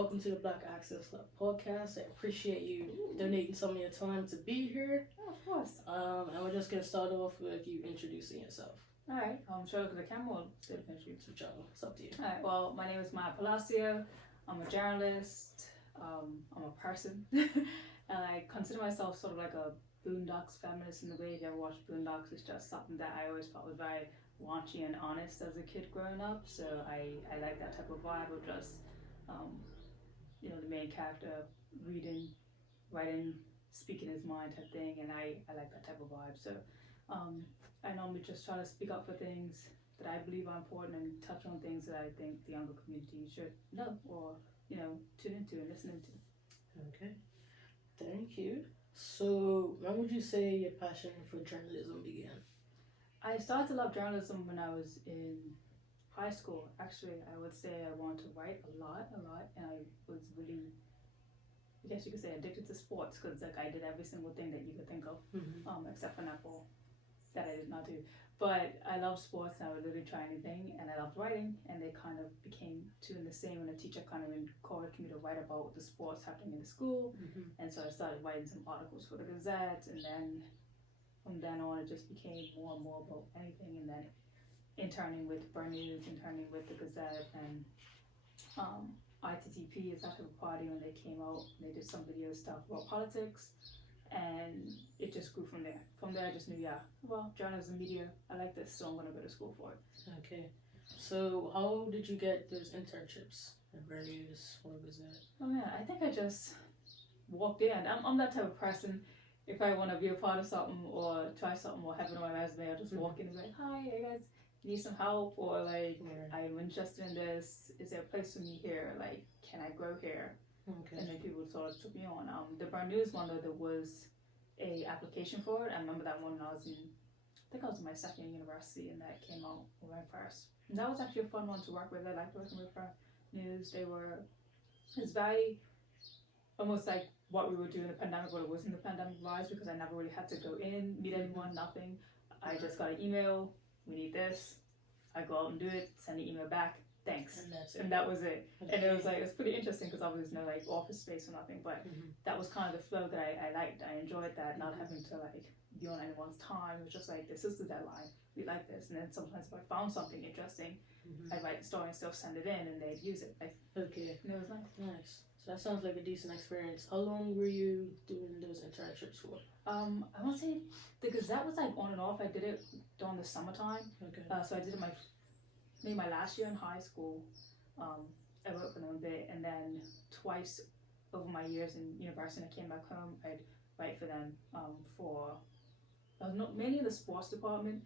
welcome to the Black Access Club podcast. I appreciate you donating some of your time to be here. Oh, of course. And we're just gonna start off with you introducing yourself. All right. Should I look at the camera or did I finish you? Whichever. It's up to you. All right. Well, my name is Palacio. I'm a journalist. I'm a person, and I consider myself sort of like a Boondocks feminist in the way. If you ever watched Boondocks, it's just something that I always felt was very raunchy and honest as a kid growing up. So I like that type of vibe of just, the main character reading, writing, speaking his mind type thing, and I like that type of vibe. So I normally just try to speak up for things that I believe are important and touch on things that I think the younger community should know or, tune into and listen into. Okay. Thank you. So when would you say your passion for journalism began? I started to love journalism when I was in high school. Actually, I would say I wanted to write a lot, and I was really, I guess you could say, addicted to sports because I did every single thing that you could think of, except for netball, that I did not do. But I love sports and I would literally try anything, and I loved writing, and they kind of became two in the same, and the teacher kind of encouraged me to write about the sports happening in the school, and so I started writing some articles for the Gazette, and then from then on it just became more and more about anything, and then interning with Bermuda, interning with the Gazette, and ITTP is that type of party when they came out, and they did some video stuff about politics, and it just grew from there. From there I just knew, journalism, media, I like this, so I'm going to go to school for it. Okay. So how did you get those internships at Bermuda or Gazette? Oh man, I think I just walked in. I'm that type of person. If I want to be a part of something or try something or have it on my resume, I'll just walk in and be like, hi, hey guys, need some help, or I'm interested in this. Is there a place for me here? Like, can I grow here? Okay. And then people sort of took me on. The Bermuda one though, there was a application for it. I remember that one when I was in my second year university, and that came out when I first. And that was actually a fun one to work with. I liked working with news. It's very almost like what we were doing in the pandemic, but it wasn't the pandemic vibes because I never really had to go in, meet anyone, nothing. I just got an email, we need this. I go out and do it, send the email back, thanks. And that's it. And that was it. Okay. And it was pretty interesting because obviously no office space or nothing, but that was kind of the flow that I liked. I enjoyed that, not having to be on anyone's time. It was just like, this is the deadline, we like this. And then sometimes if I found something interesting, I'd write the story and still send it in and they'd use it. Okay. And it was nice. Nice. So that sounds like a decent experience. How long were you doing those internships for? I want to say the Gazette was on and off. I did it during the summertime. Okay. So I did it maybe my last year in high school. I wrote for them a bit, and then twice over my years in university, and I came back home, I'd write for them mainly in the sports department.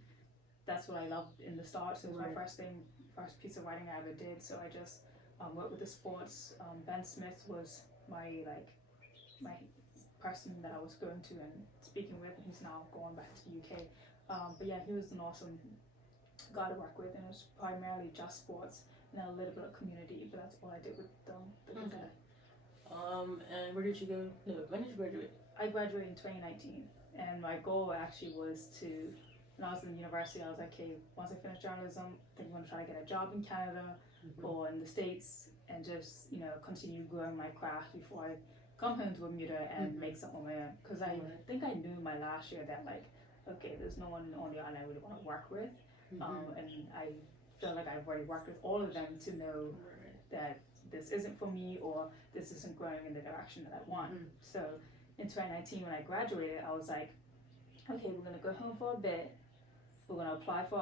That's what I loved in the start. So it was my first piece of writing I ever did. So I just worked with the sports. Ben Smith was my person that I was going to and speaking with, and he's now going back to the UK. But yeah, he was an awesome guy to work with, and it was primarily just sports and then a little bit of community, but that's all I did with the Gazette. And where did you go? No, when did you graduate? I graduated in 2019, and my goal actually was to, when I was in university, I was like, okay, once I finish journalism, I think I'm going to try to get a job in Canada or in the States, and just continue growing my craft before I come home to Bermuda and make something on my own. Because I think I knew my last year that okay, there's no one on the island I really want to work with, and I feel like I've already worked with all of them to know that this isn't for me or this isn't growing in the direction that I want. So in 2019 when I graduated, I was like, okay, we're going to go home for a bit. We're going to apply for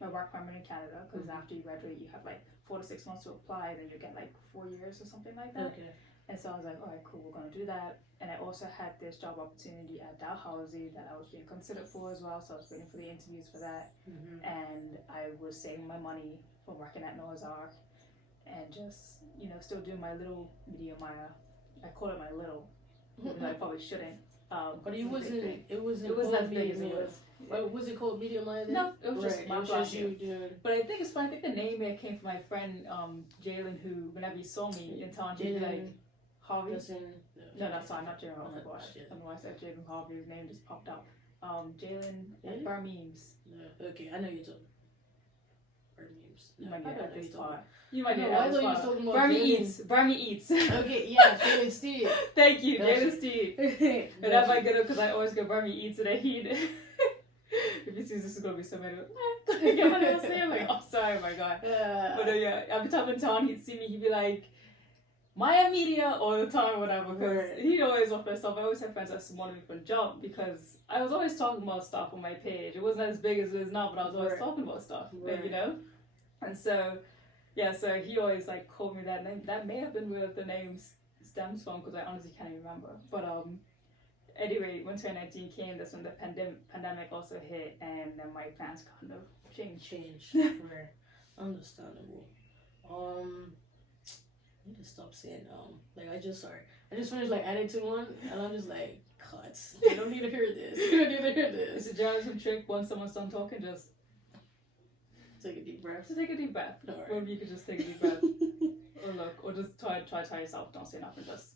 my work permit in Canada, because after you graduate you have 4 to 6 months to apply, then you get 4 years or something like that. Okay. And so I was like, all right, cool, we're going to do that. And I also had this job opportunity at Dalhousie that I was being considered for as well, so I was waiting for the interviews for that. And I was saving my money from working at Noah's Ark and just, still doing my little media, I call it my little, even though I probably shouldn't. But it wasn't as big as it was. Was it called Media Maya then? No, it was just my blog. You doing. But I think it's fun. I think the name came from my friend Jalen, who whenever he saw me in town, he'd be like, Harvey. No, sorry, not Jalen. I forgot. I don't know why I said Jalen Harvey. His name just popped up. Jalen at Bar Memes. Okay, I know you're talking. her memes. You No, might I need don't to know add you this talking. part. You might No, need to I add this thought you was part. talking about Bermy Jalen. eats. Bermy eats. Okay, yeah, Jalen Steve. Thank you, Gotcha. Jalen Steve. Whenever I get up, because I always go Bermy eats and I heat. If he sees this, is gonna be so many. What? You get what I'm saying? I'm like, oh, sorry, my God. But yeah, every time in town he'd see me, he'd be like, Maya Media all the time, whatever. Because Right. he'd always offer stuff. I always have friends that wanted me from jump because I was always talking about stuff on my page. It wasn't as big as it is now, but I was always Right. talking about stuff, Right. you know. And so, yeah, so he always like called me that name. That may have been where the name stems from because I honestly can't even remember. But anyway, when 2019 came, that's when the pandemic also hit, and then my plans kind of changed. Right. Understandable. I need to stop saying like I just finished like editing one and I'm just like cuts. You don't need to hear this. You don't need to hear this. It's a journalism trick. Once someone's done talking, just Take a deep breath. take a deep breath. Alright. Or you could just take a deep breath, or look, or just try yourself. Don't say nothing. Just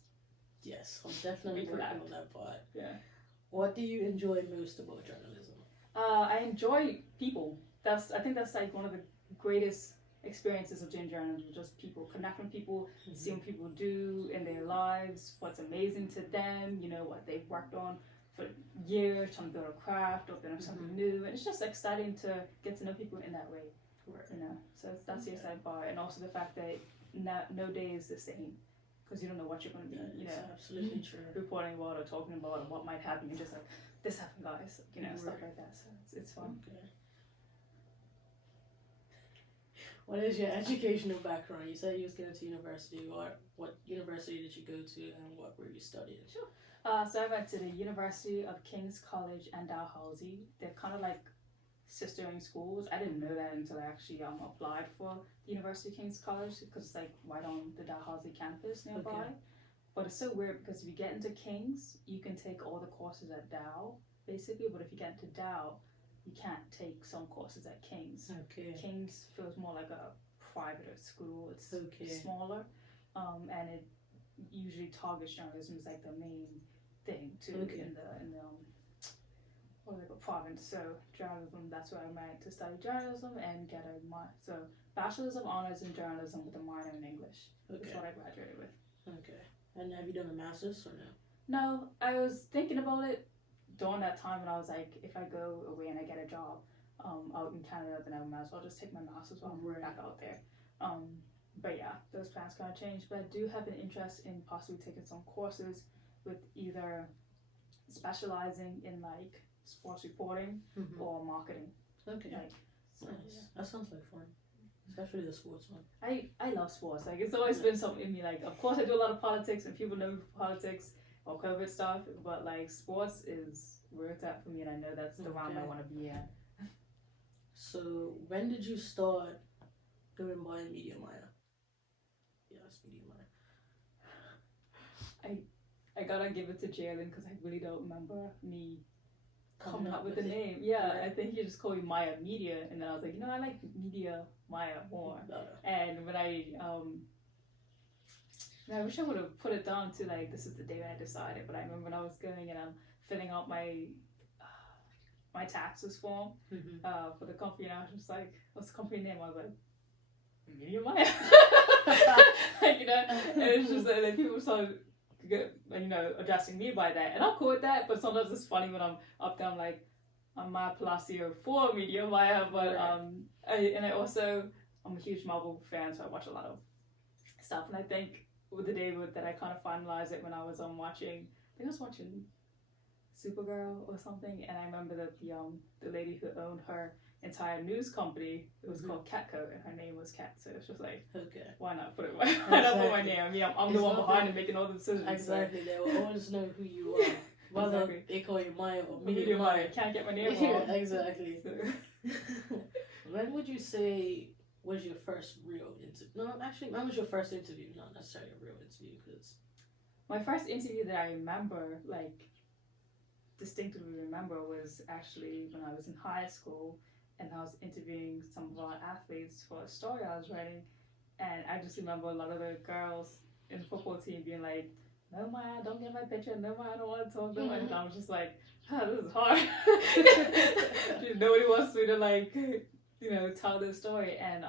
Yes, I'm definitely Be working collab. on that part. yeah. What do you enjoy most about journalism? I enjoy people. I think that's like one of the greatest experiences of doing journalism. Just people, connecting with people, seeing what people do in their lives, what's amazing to them. You know what they've worked on for years, trying to build a craft or build something new, and it's just exciting to get to know people in that way. Right. You know, so that's the exciting part, and also the fact that no day is the same because you don't know what you're going to be. That You is know, absolutely true. reporting about or talking about or what might happen. You're just like, this happened, guys. You know, stuff Right. like that. So it's fun. Okay. What is your educational background? You said you was going to university. What university did you go to, and what were you studying? Sure. So I went to the University of King's College and Dalhousie. They're kind of like sistering schools. I didn't know that until I actually applied for the University of King's College because it's like right on the Dalhousie campus nearby. Okay. But it's so weird because if you get into King's, you can take all the courses at Dow, basically. But if you get into Dow, you can't take some courses at King's. Okay. King's feels more like a private school. It's Okay. smaller, and it usually targets journalism as like the main thing too Okay. in the like a province. So journalism, that's where I went to study journalism and get a bachelor's of honors in journalism with a minor in English. Okay. That's what I graduated with. Okay. And have you done a master's or no? No, I was thinking about it during that time, and I was like, if I go away and I get a job out in Canada, then I might as well just take my master's while I'm back out there. But yeah, those plans kind of changed. But I do have an interest in possibly taking some courses with either specializing in like sports reporting or marketing. Okay. Like, so, Nice. yeah. That sounds like fun. Especially the sports one. I love sports. Like it's always been something in me. Like of course I do a lot of politics and people know me for politics or COVID stuff, but like sports is where it's at for me, and I know that's the realm I want to be in. So when did you start doing Media Maya? Yes, Media Maya. I gotta give it to Jalen because I really don't remember me coming up with the it. name. Yeah, Right. I think he just called me Maya Media, and then I was like, I like Media Maya more. And when I wish I would have put it down to like this is the day when I decided, but I remember when I was going and I'm filling out my taxes form for the company, and I was just like, what's the company name? I was like, Media Maya. Like, and it's just that like, people started addressing me by that, and I'm cool with that, but sometimes it's funny when I'm up there, I'm like, I'm Maya Palacio for Media Maya, but I'm a huge Marvel fan, so I watch a lot of stuff, and I think with the day that I kind of finalized it when I was watching Supergirl or something, and I remember that the lady who owned her entire news company, it was called Catco, and her name was Cat, so it's just like, why not put it? Why not put my name? I mean, I'm the one behind it making all the decisions. Exactly, so. They will always know who you are. Whether Exactly. they call you Maya or Media Maya, can't get my name wrong. Yeah, exactly. So. When would you say was your first real interview? No, actually, when was your first interview? Not necessarily a real interview, because my first interview that I remember, like distinctively remember, was actually when I was in high school, and I was interviewing some of our athletes for a story I was writing, and I just remember a lot of the girls in the football team being like, "No, Maya, don't get my picture. No, Maya, I don't want to talk." No, and I was just like, "This is hard." Nobody wants me to like, tell this story. And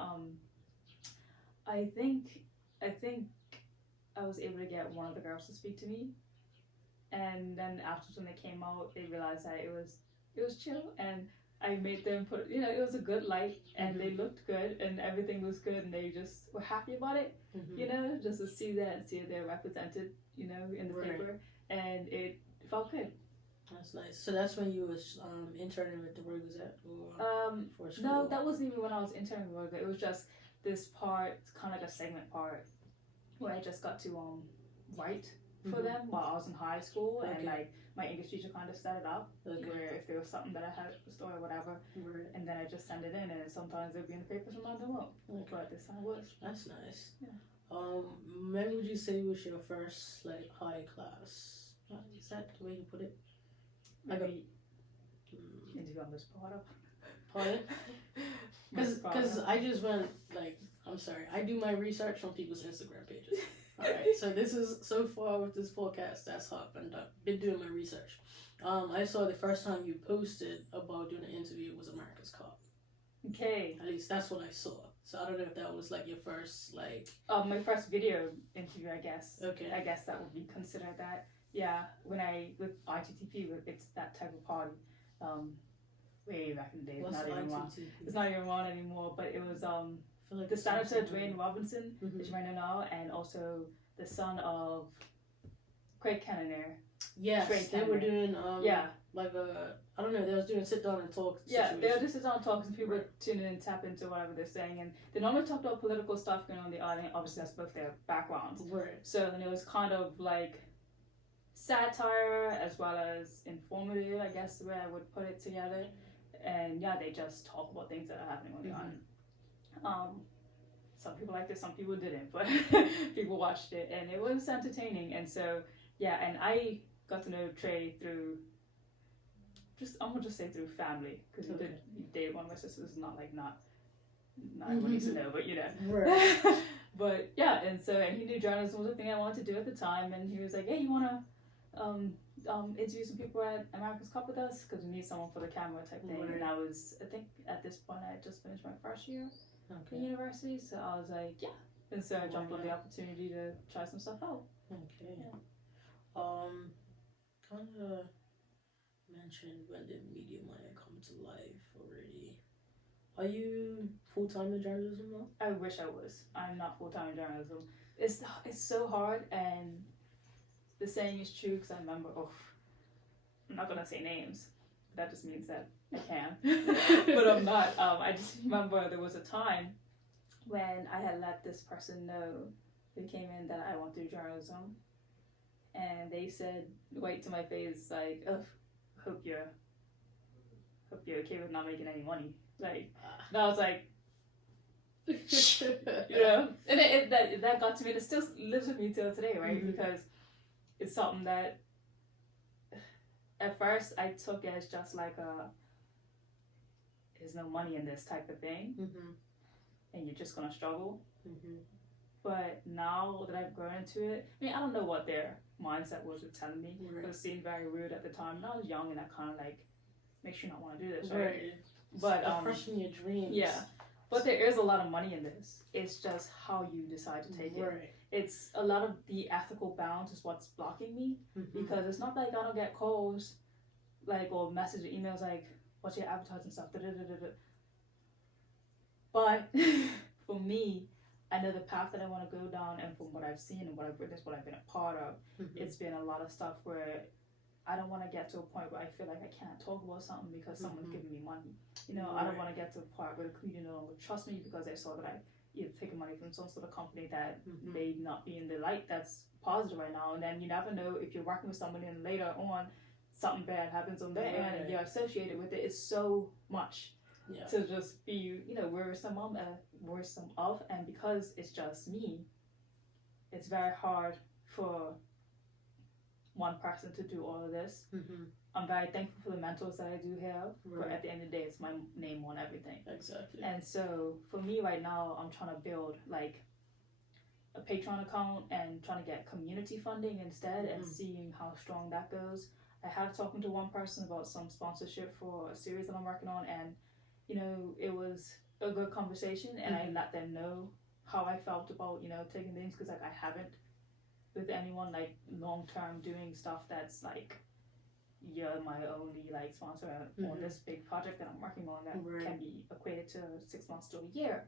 I think I think I was able to get one of the girls to speak to me, and then after when they came out, they realized that it was chill, and I made them put it was a good light, and they looked good, and everything was good, and they just were happy about it, just to see that and see that they're represented, in the paper, and it felt good. That's nice. So that's when you was interning with the Word Gazette, or for school? No, that wasn't even when I was interning with it. It was just this part, kind of like a segment part, where I just got to write for them while I was in high school, and like my English teacher kind of set it up, where if there was something that I had a story or whatever, and then I just send it in, and sometimes it would be in the paper, sometimes it won't. But this time it was. That's nice. Yeah. When would you say was your first like high class? Is that the way you put it? Maybe interview on this part. Pardon? Because I just went like, I'm sorry, I do my research on people's Instagram pages. Alright, so this is so far with this podcast, that's how I've been doing my research. I saw the first time you posted about doing an interview was America's Cop. Okay. At least that's what I saw. So I don't know if that was like your first like my first video interview, I guess. Okay. I guess that would be considered that. Yeah, with ITTP, it's that type of party. Way back in the day. What's ITTP? It's not even on anymore, but it was like the Senator Dwayne Robinson, is right now, and also the son of Craig Kenner. Yes, they were doing like I don't know, they was doing sit down and talk. Yeah, they were just sit down and talk, and people would tune in and tap into whatever they're saying, and they normally talk about political stuff going on in the audience. Obviously, that's both their backgrounds. Right. So and it was kind of like satire as well as informative, I guess the way I would put it together. And yeah, they just talk about things that are happening on the island. Some people liked it, some people didn't, but people watched it, and it was entertaining. And so yeah, and I got to know Trey through I'm gonna just say through family, because he dated one of my sisters. Not everyone needs to know, but Right. But yeah, and he knew journalism was a thing I wanted to do at the time, and he was like, hey, you wanna interview some people at America's Cup with us, because we need someone for the camera type thing. And I think at this point I had just finished my first year in university, so I was like, yeah. And so I jumped on the opportunity to try some stuff out. Okay. Yeah. Kind of mentioned when did media might come to life already. Are you full-time in journalism now? I wish I was. I'm not full-time in journalism. It's so hard, and the saying is true, because I remember, I'm not going to say names. That just means that I can. But I'm not. I just remember there was a time when I had let this person know who came in that I want to do journalism. And they said, right to my face, like, hope you're okay with not making any money. Like, and I was like, and that got to me, and it still lives with me till today, right? Because it's something that at first I took as just like there's no money in this type of thing, and you're just gonna struggle. But now that I've grown into it, I mean, I don't know what their mindset was with telling me, but it seemed very rude at the time. And I was young, and I kind of like makes you not want to do this, right? But crushing your dreams. Yeah. But there is a lot of money in this. It's just how you decide to take it. It's a lot of the ethical balance is what's blocking me, because it's not like I don't get calls, like, or message or emails like, what's your advertising stuff, But for me, I know the path that I want to go down, and from what I've seen and what I've witnessed, what I've been a part of, it's been a lot of stuff where I don't want to get to a point where I feel like I can't talk about something because someone's giving me money. I don't want to get to a part where the community no longer trusts me because they saw that I either taking money from some sort of company that may not be in the light that's positive right now. And then you never know if you're working with somebody and later on something bad happens on their end and you're associated with it. It's so much to just be, worrisome of. And because it's just me, it's very hard for one person to do all of this. I'm very thankful for the mentors that I do have, but at the end of the day, it's my name on everything. Exactly. And so for me right now, I'm trying to build like a Patreon account and trying to get community funding instead, and seeing how strong that goes. I have talking to one person about some sponsorship for a series that I'm working on, and it was a good conversation, and I let them know how I felt about, you know, taking things, because like I haven't with anyone like long term doing stuff that's like you're my only like sponsor on this big project that I'm working on that can be equated to 6 months to a year.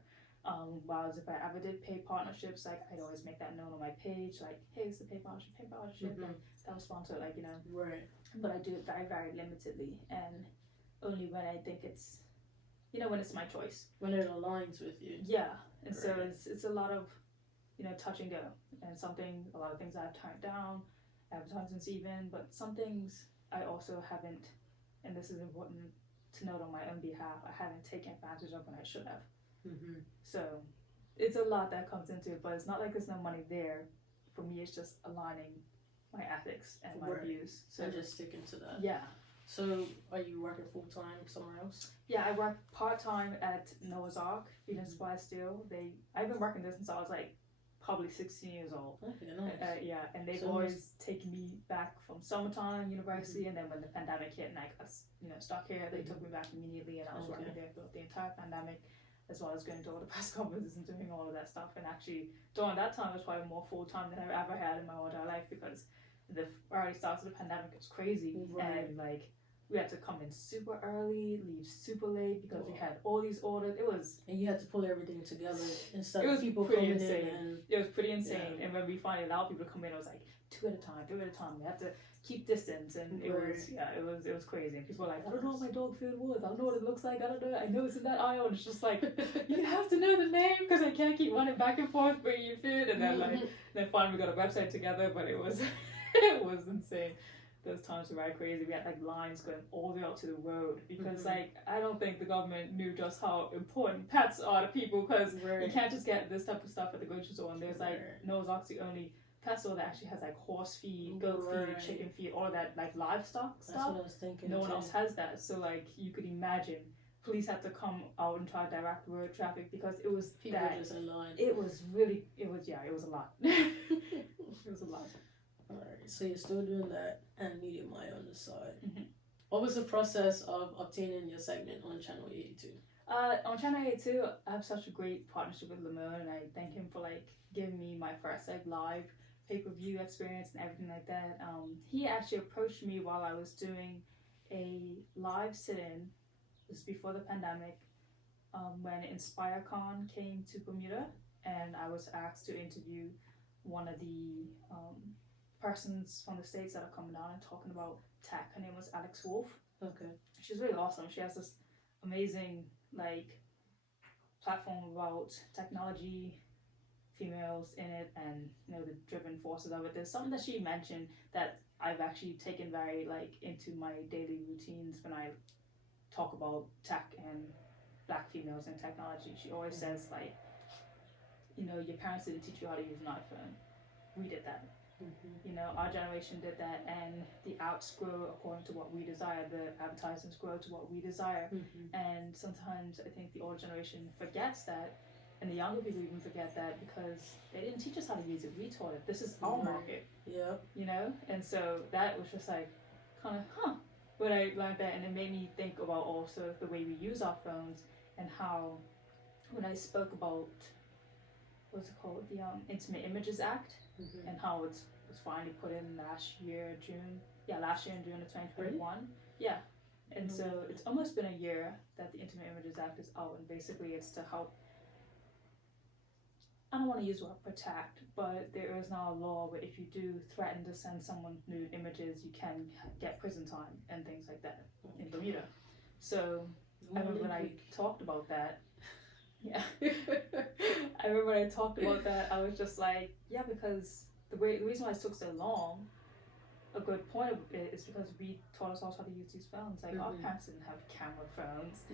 Whereas if I ever did paid partnerships, like I'd always make that known on my page, like, hey, it's a paid partnership, like that was sponsored, like, you know. Right. But I do it very, very limitedly, and only when I think it's, you know, when it's my choice. When it aligns with you. Yeah, and so it's a lot of, you know, touch and go, and a lot of things I've turned down, advertisements even, but some things I also haven't, and this is important to note on my own behalf, I haven't taken advantage of when I should have. So it's a lot that comes into it, but it's not like there's no money there. For me, it's just aligning my ethics and my views. So and just sticking to that. Yeah. So are you working full time somewhere else? Yeah, I work part time at Noah's Ark, feeding supply still. I've been working there since I was like probably 16 years old. Okay, nice. Yeah, and they've always taken me back from summertime, university, and then when the pandemic hit and I got, you know, stuck here, they took me back immediately, and I was working there throughout the entire pandemic, as well as going to all the press conferences and doing all of that stuff. And actually, during that time, it was probably more full time than I've ever had in my entire life, because the early starts of the pandemic was crazy, and like we had to come in super early, leave super late because we had all these orders. And you had to pull everything together instead of people coming insane. In. It was pretty insane. Yeah. And when we finally allowed people to come in, it was like 2 at a time. We had to keep distance, and it was crazy. And people were like, I don't know what my dog food was. I don't know what it looks like. I don't know. I know it's in that aisle. And it's just like, you have to know the name, because I can't keep running back and forth bringing you food. And then finally we got a website together, but it was it was insane. Those times were very crazy. We had like lines going all the way out to the road, because like I don't think the government knew just how important pets are to people, because you can't just get this type of stuff at the grocery store. And there's like Noah's Ark's the only pet store that actually has like horse feed, goat feed, chicken feed, all of that like livestock stuff. That's what I was thinking. No one else has that. So like you could imagine police had to come out and try to direct road traffic, because it was people just in line. It was a lot. It was a lot. Alright, so you're still doing that and Media Maya on the side. What was the process of obtaining your segment on Channel 82? On Channel 82, I have such a great partnership with Lamone, and I thank him for like giving me my first like live pay-per-view experience and everything like that. He actually approached me while I was doing a live sit-in, this was before the pandemic, when InspireCon came to Bermuda, and I was asked to interview one of the persons from the States that are coming down and talking about tech. Her name was Alex Wolf. Okay. She's really awesome. She has this amazing like platform about technology, females in it, and you know the driven forces of it. There's something that she mentioned that I've actually taken very like into my daily routines when I talk about tech and black females and technology. She always says like, you know, your parents didn't teach you how to use an iPhone. We did that. You know, our generation did that, and the apps grow according to what we desire. The advertisements grow to what we desire, and sometimes I think the older generation forgets that, and the younger people even forget that, because they didn't teach us how to use it. We taught it. This is our market. Yeah. You know, and so that was just like, kind of, when I learned that, and it made me think about also the way we use our phones, and how, when I spoke about, what's it called, the Intimate Images Act, and how it was finally put in last year in June of 2021. Really? Yeah. And so it's almost been a year that the Intimate Images Act is out, and basically it's to help, I don't want to use the word protect, but there is now a law where if you do threaten to send someone nude images, you can get prison time and things like that in Bermuda. So I remember when I talked about that, I remember when I talked about that, I was just like, yeah, because the reason why it took so long, a good point of it is because we taught ourselves how to use these phones. Like our parents didn't have camera phones.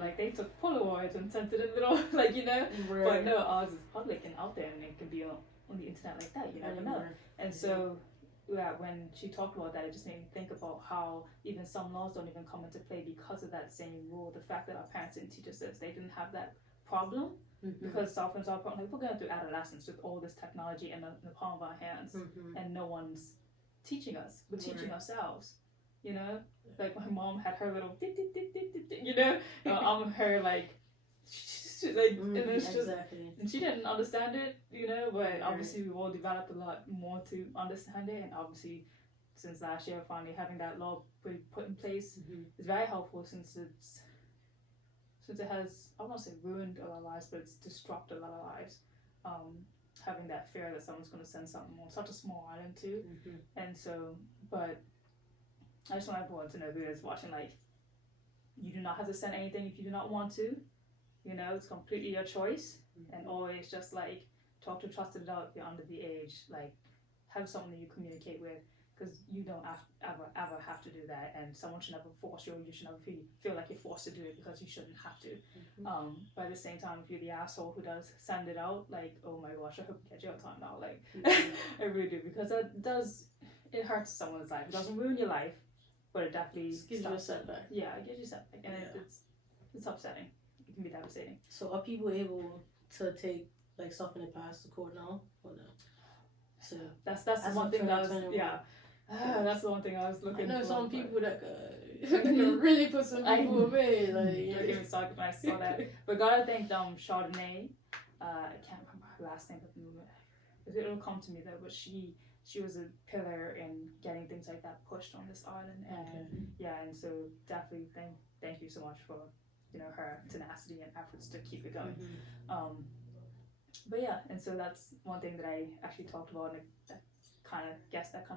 Like they took Polaroids and sent it in little, like, you know. But no, ours is public and out there, and it can be on the internet like that. You never know. And so, yeah, when she talked about that, it just made me think about how even some laws don't even come into play because of that same rule. The fact that our parents didn't teach us this, they didn't have that problem. Because cell phones are like, we're going through adolescence with all this technology in the palm of our hands, and no one's teaching us. We're teaching ourselves, you know. Like my mom had her little, you know, her like and it's just, exactly. and she didn't understand it, but obviously we've all developed a lot more to understand it, and obviously since last year finally having that law put in place is very helpful since it has, I won't say ruined a lot of lives, but it's disrupted a lot of lives. Having that fear that someone's going to send something on such a small island too, and so, but I just want everyone to know who is watching, like, you do not have to send anything if you do not want to. It's completely your choice, and always just like talk to a trusted adult if you're under the age. Like, have someone that you communicate with, because you don't ever have to do that, and someone should never force you, or you should never feel like you're forced to do it because you shouldn't have to. But at the same time, if you're the asshole who does send it out, like, oh my gosh, I hope you get jail time now. Like, I really do, because it hurts someone's life. It doesn't ruin your life, but it definitely gives you a setback. Yeah, it gives you a setback, and it's upsetting. It can be devastating. So are people able to take like stuff in the past to court now, or no? So that's the one thing that was, that's the one thing I was looking for. I know some people that can really put some people away. Like, don't get me started when I saw that. But gotta thank Chardonnay. I can't remember her last name at the moment. It'll come to me though. But she was a pillar in getting things like that pushed on this island, and and so definitely thank you so much for her tenacity and efforts to keep it going. But yeah, and so that's one thing that I actually talked about, and that kind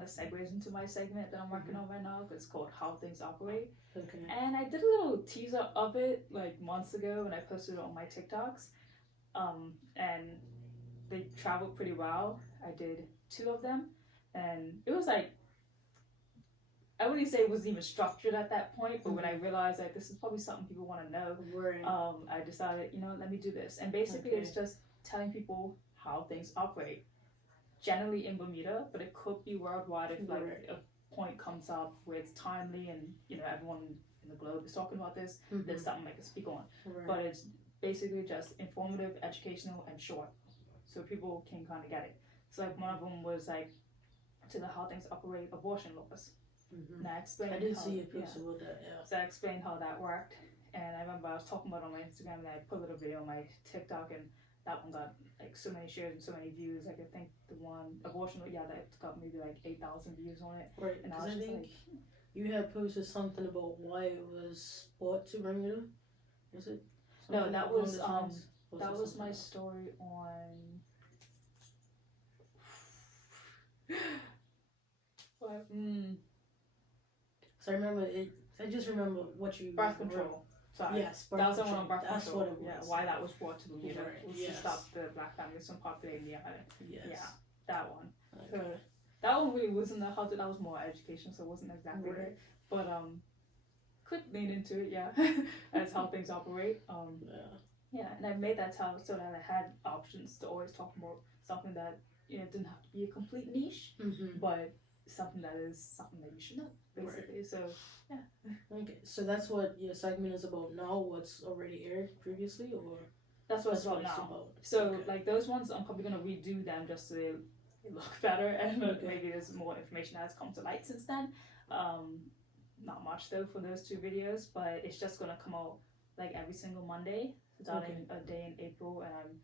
of segues into my segment that I'm working on right now. It's called How Things Operate. Okay. And I did a little teaser of it like months ago, and I posted it on my TikToks. And they traveled pretty well. I did 2 of them, and it was like, I wouldn't say it wasn't even structured at that point, but when I realized that this is probably something people want to know, I decided, let me do this. And basically it's just telling people how things operate. Generally in Bermuda, but it could be worldwide if like a point comes up where it's timely and everyone in the globe is talking about this. There's something I can speak on. But it's basically just informative, educational, and short, so people can kind of get it. So like one of them was like to the how things operate abortion laws. And I explained. I did see a post about that. Yeah. So I explained how that worked, and I remember I was talking about it on my Instagram, and I put a little video on my TikTok, and that one got like so many shares and so many views. Like I think the one abortion, that got maybe like 8,000 views on it. Right. And I think you had posted something about why it was brought to Bermuda. Was it? No, that was my story on. What? So I remember it. I just remember what you. Birth control. Sorry. Yes, that was the one on birth That's control. what it was. Yeah, why that was brought to Bermuda was Yes. to stop the black families from populating the island. Yes. Yeah, that one. Okay. That one really wasn't that was more education, so it wasn't exactly right. But could lean into it, yeah. That's how things operate. Yeah, and I made that tell so that I had options to always talk about something that didn't have to be a complete niche, but something that you should know, basically. Right. So yeah. Okay, so that's what your segment is about now. What's already aired previously, or that's what it's about now. So like those ones, I'm probably gonna redo them just so they look better, and maybe there's more information that has come to light since then. Not much though for those 2 videos, but it's just gonna come out like every single Monday, starting a day in April, and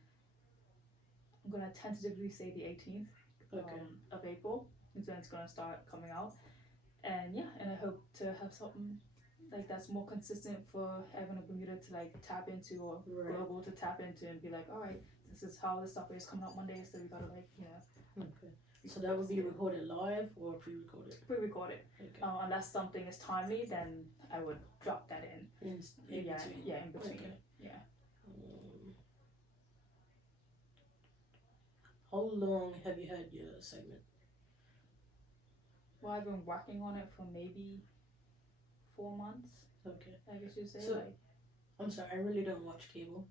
I'm gonna tentatively say the 18th of April. And then it's gonna start coming out, and I hope to have something like that's more consistent for everyone in Bermuda to like tap into, or global to tap into, and be like, all right, this is how this stuff is coming out Monday, so we gotta Okay. So that would be recorded live or pre-recorded? Pre-recorded. Okay. Unless something is timely, then I would drop that in. In between. Yeah, in between. Okay. Yeah. How long have you had your segment? Well, I've been working on it for maybe 4 months. Okay. I guess you'd say. So, I'm sorry, I really don't watch cable,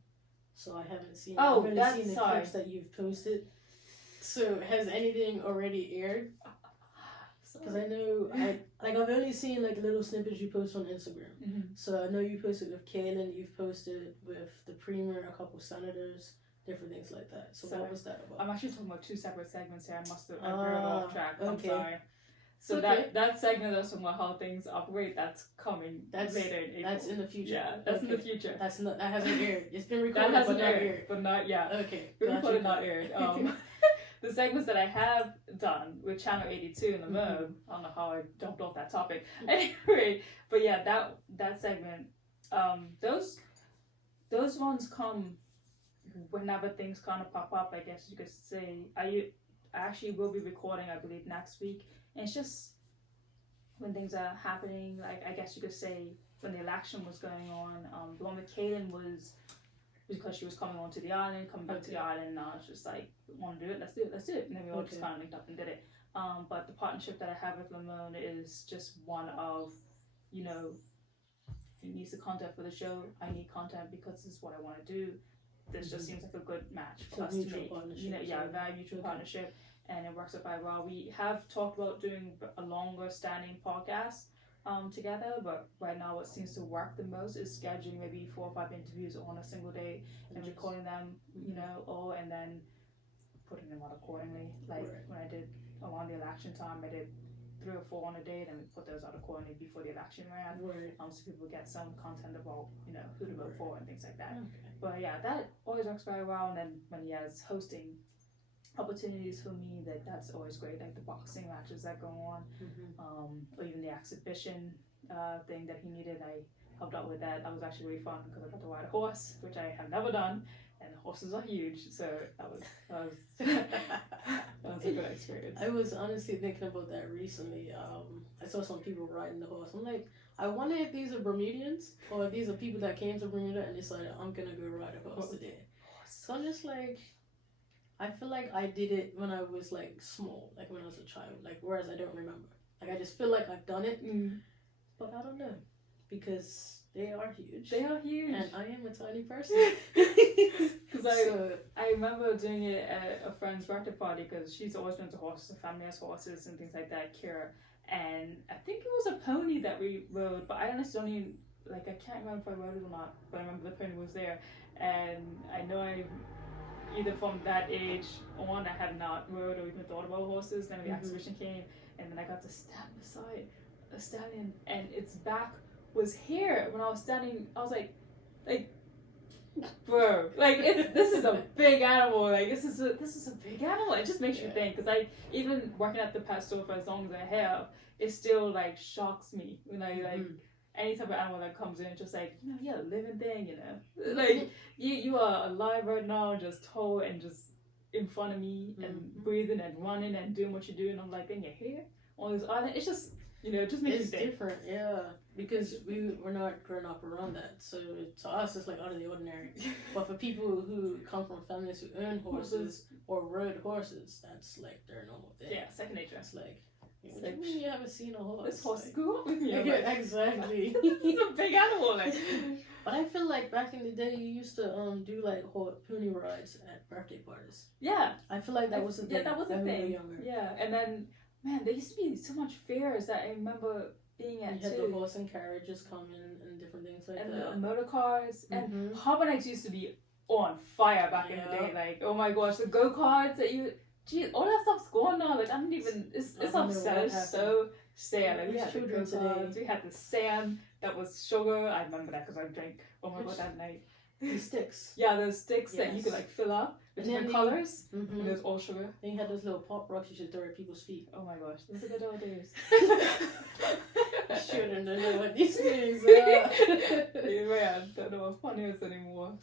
so I haven't seen. Oh, I've only seen the clips that you've posted. So, has anything already aired? Because I know, I've only seen like little snippets you post on Instagram. So I know you posted with Kaylin, you've posted with the Premier, a couple senators, different things like that. So what was that about? I'm actually talking about 2 separate segments here. I must have veered off track. I'm sorry. So okay. that segment that's about how things operate, that's coming later in April. That's in the future. Yeah, that's in the future. That hasn't aired. It's been recorded, that hasn't but not aired. But not, yeah. Okay. Been recorded, not aired. The segments that I have done with Channel 82 in the Moon, I don't know how I jumped off that topic. Anyway, but yeah, that segment, those ones come whenever things kind of pop up, I guess you could say. I actually will be recording, I believe, next week. And it's just when things are happening, like I guess you could say when the election was going on, the one with Kaylin was because she was coming onto the island, coming back to the island, and I was just like, want to do it, let's do it. And then we all just kind of linked up and did it. But the partnership that I have with Lamone is just one of, you know, he needs the content for the show, I need content because this is what I want to do. This just seems like a good match for us to make. You know, yeah, a very mutual partnership, and it works out very well. We have talked about doing a longer standing podcast together, but right now what seems to work the most is scheduling maybe 4 or 5 interviews on a single day and recording them, you know, and then putting them out accordingly. Like when I did around the election time, I did 3 or 4 on a day, then we put those out accordingly before the election ran. So people get some content about, you know, who to vote for and things like that. But yeah, that always works very well. And then when he has hosting opportunities for me, that's always great, like the boxing matches that go on, or even the exhibition thing that he needed. I helped out with that. That was actually really fun because I got to ride a horse, which I have never done, and horses are huge, so that was a good experience. I was honestly thinking about that recently. I saw some people riding the horse. I'm like, I wonder if these are Bermudians or if these are people that came to Bermuda and decided I'm gonna go ride a horse today. So I'm just like, I feel like I did it when I was like small, like when I was a child, like whereas I don't remember. Like I just feel like I've done it, but I don't know because they are huge. They are huge, and I am a tiny person. Because I remember doing it at a friend's birthday party because she's always been to horses, her family has horses and things like that, Kira. And I think it was a pony that we rode, but I honestly don't even, like I can't remember if I rode it or not, but I remember the pony was there. And I know either from that age on, I have not rode or even thought about horses. Then the exhibition came, and then I got to stand beside a stallion, and its back was here when I was standing. I was like, bro, like this is a big animal. Like this is a big animal. It just makes you think. Because I even working at the pet store for as long as I have, it still like shocks me when I like. Any type of animal that comes in, just like, you know, yeah, living thing, you know, like you are alive right now, just tall and just in front of me and breathing and running and doing what you do, and I'm like, then you're here on this island. It's just, you know, it just makes you think. It's different, yeah, because we're not growing up around that, so to us it's like out of the ordinary. But for people who come from families who own horses or rode horses, that's like their normal thing. Yeah, second nature. It's like. What do you mean you haven't seen a horse? This horse grew up with me. Yeah, exactly. It's a big animal, like. But I feel like back in the day, you used to do like pony rides at birthday parties. Yeah, I feel like that was a thing. Yeah, that was a thing. Yeah, and then man, there used to be so much fairs that I remember being at. You had the horse and carriages coming and different things like and that. And the motor cars and Harbor Nights used to be on fire back in the day. Like, oh my gosh, the go karts that you. Gee, all that stuff's gone now. Like, I don't even. It's upset. It's so sad. Like, we had children today. We had the sand that was sugar. I remember that because I drank. Oh my god, that night. The sticks. Yeah, those sticks that you could like fill up with different colors. And it was all sugar. Then you had those little pop rocks you should throw at people's feet. Oh my gosh, those are good old days. Children don't know what these things are. Yeah, don't know what fun is anymore.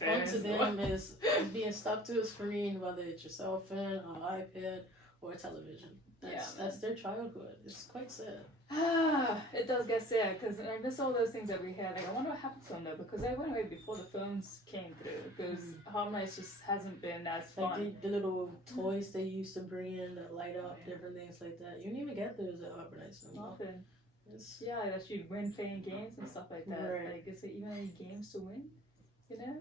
Fun to them is being stuck to a screen, whether it's your cell phone, an iPad, or a television. That's their childhood. It's quite sad. It does get sad because I miss all those things that we had. Like, I wonder what happened to them though, because they went away before the phones came through. Because Harmonize just hasn't been as fun. Like the little toys they used to bring in that light up, different things like that. You don't even get those at Harmonize no more. Nothing. Yeah, that you'd win playing games and stuff like that. Right. Like, is there even any games to win? You know?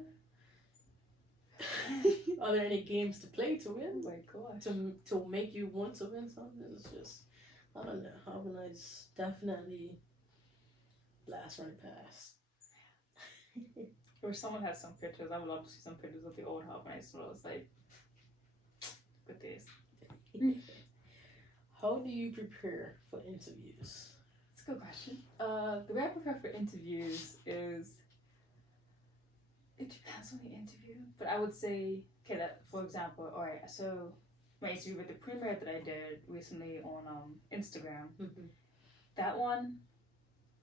Are there any games to play to win? Oh my god. To make you want to win something? It's just, I don't know. Harmonize definitely last run past. Or someone has some pictures. I would love to see some pictures of the old Harmonize. So I was like, good days. How do you prepare for interviews? It's a good question. The way I prepare for interviews is, it depends on the interview, but I would say, okay, that for example, all right, so my interview with the premiere that I did recently on Instagram, that one,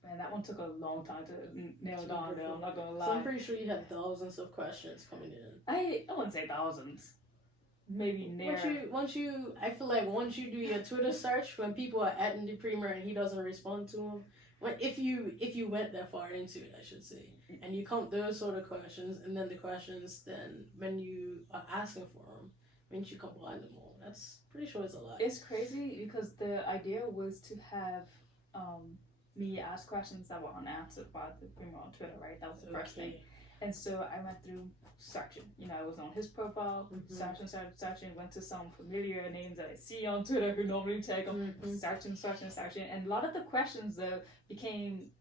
man, that one took a long time to nail down. Though, I'm not gonna lie. So I'm pretty sure you had thousands of questions coming in. I wouldn't say thousands, maybe near. I feel like once you do your Twitter search, when people are adding the premiere and he doesn't respond to them, if you went that far into it, I should say, and you count those sort of questions, and then the questions, then when you are asking for them, when you combine them all, that's pretty sure it's a lot. It's crazy because the idea was to have me ask questions that were unanswered by the premiere on Twitter, right? That was the first thing. And so I went through searching. I was on his profile, searching, went to some familiar names that I see on Twitter who normally take them, searching. And a lot of the questions, though, became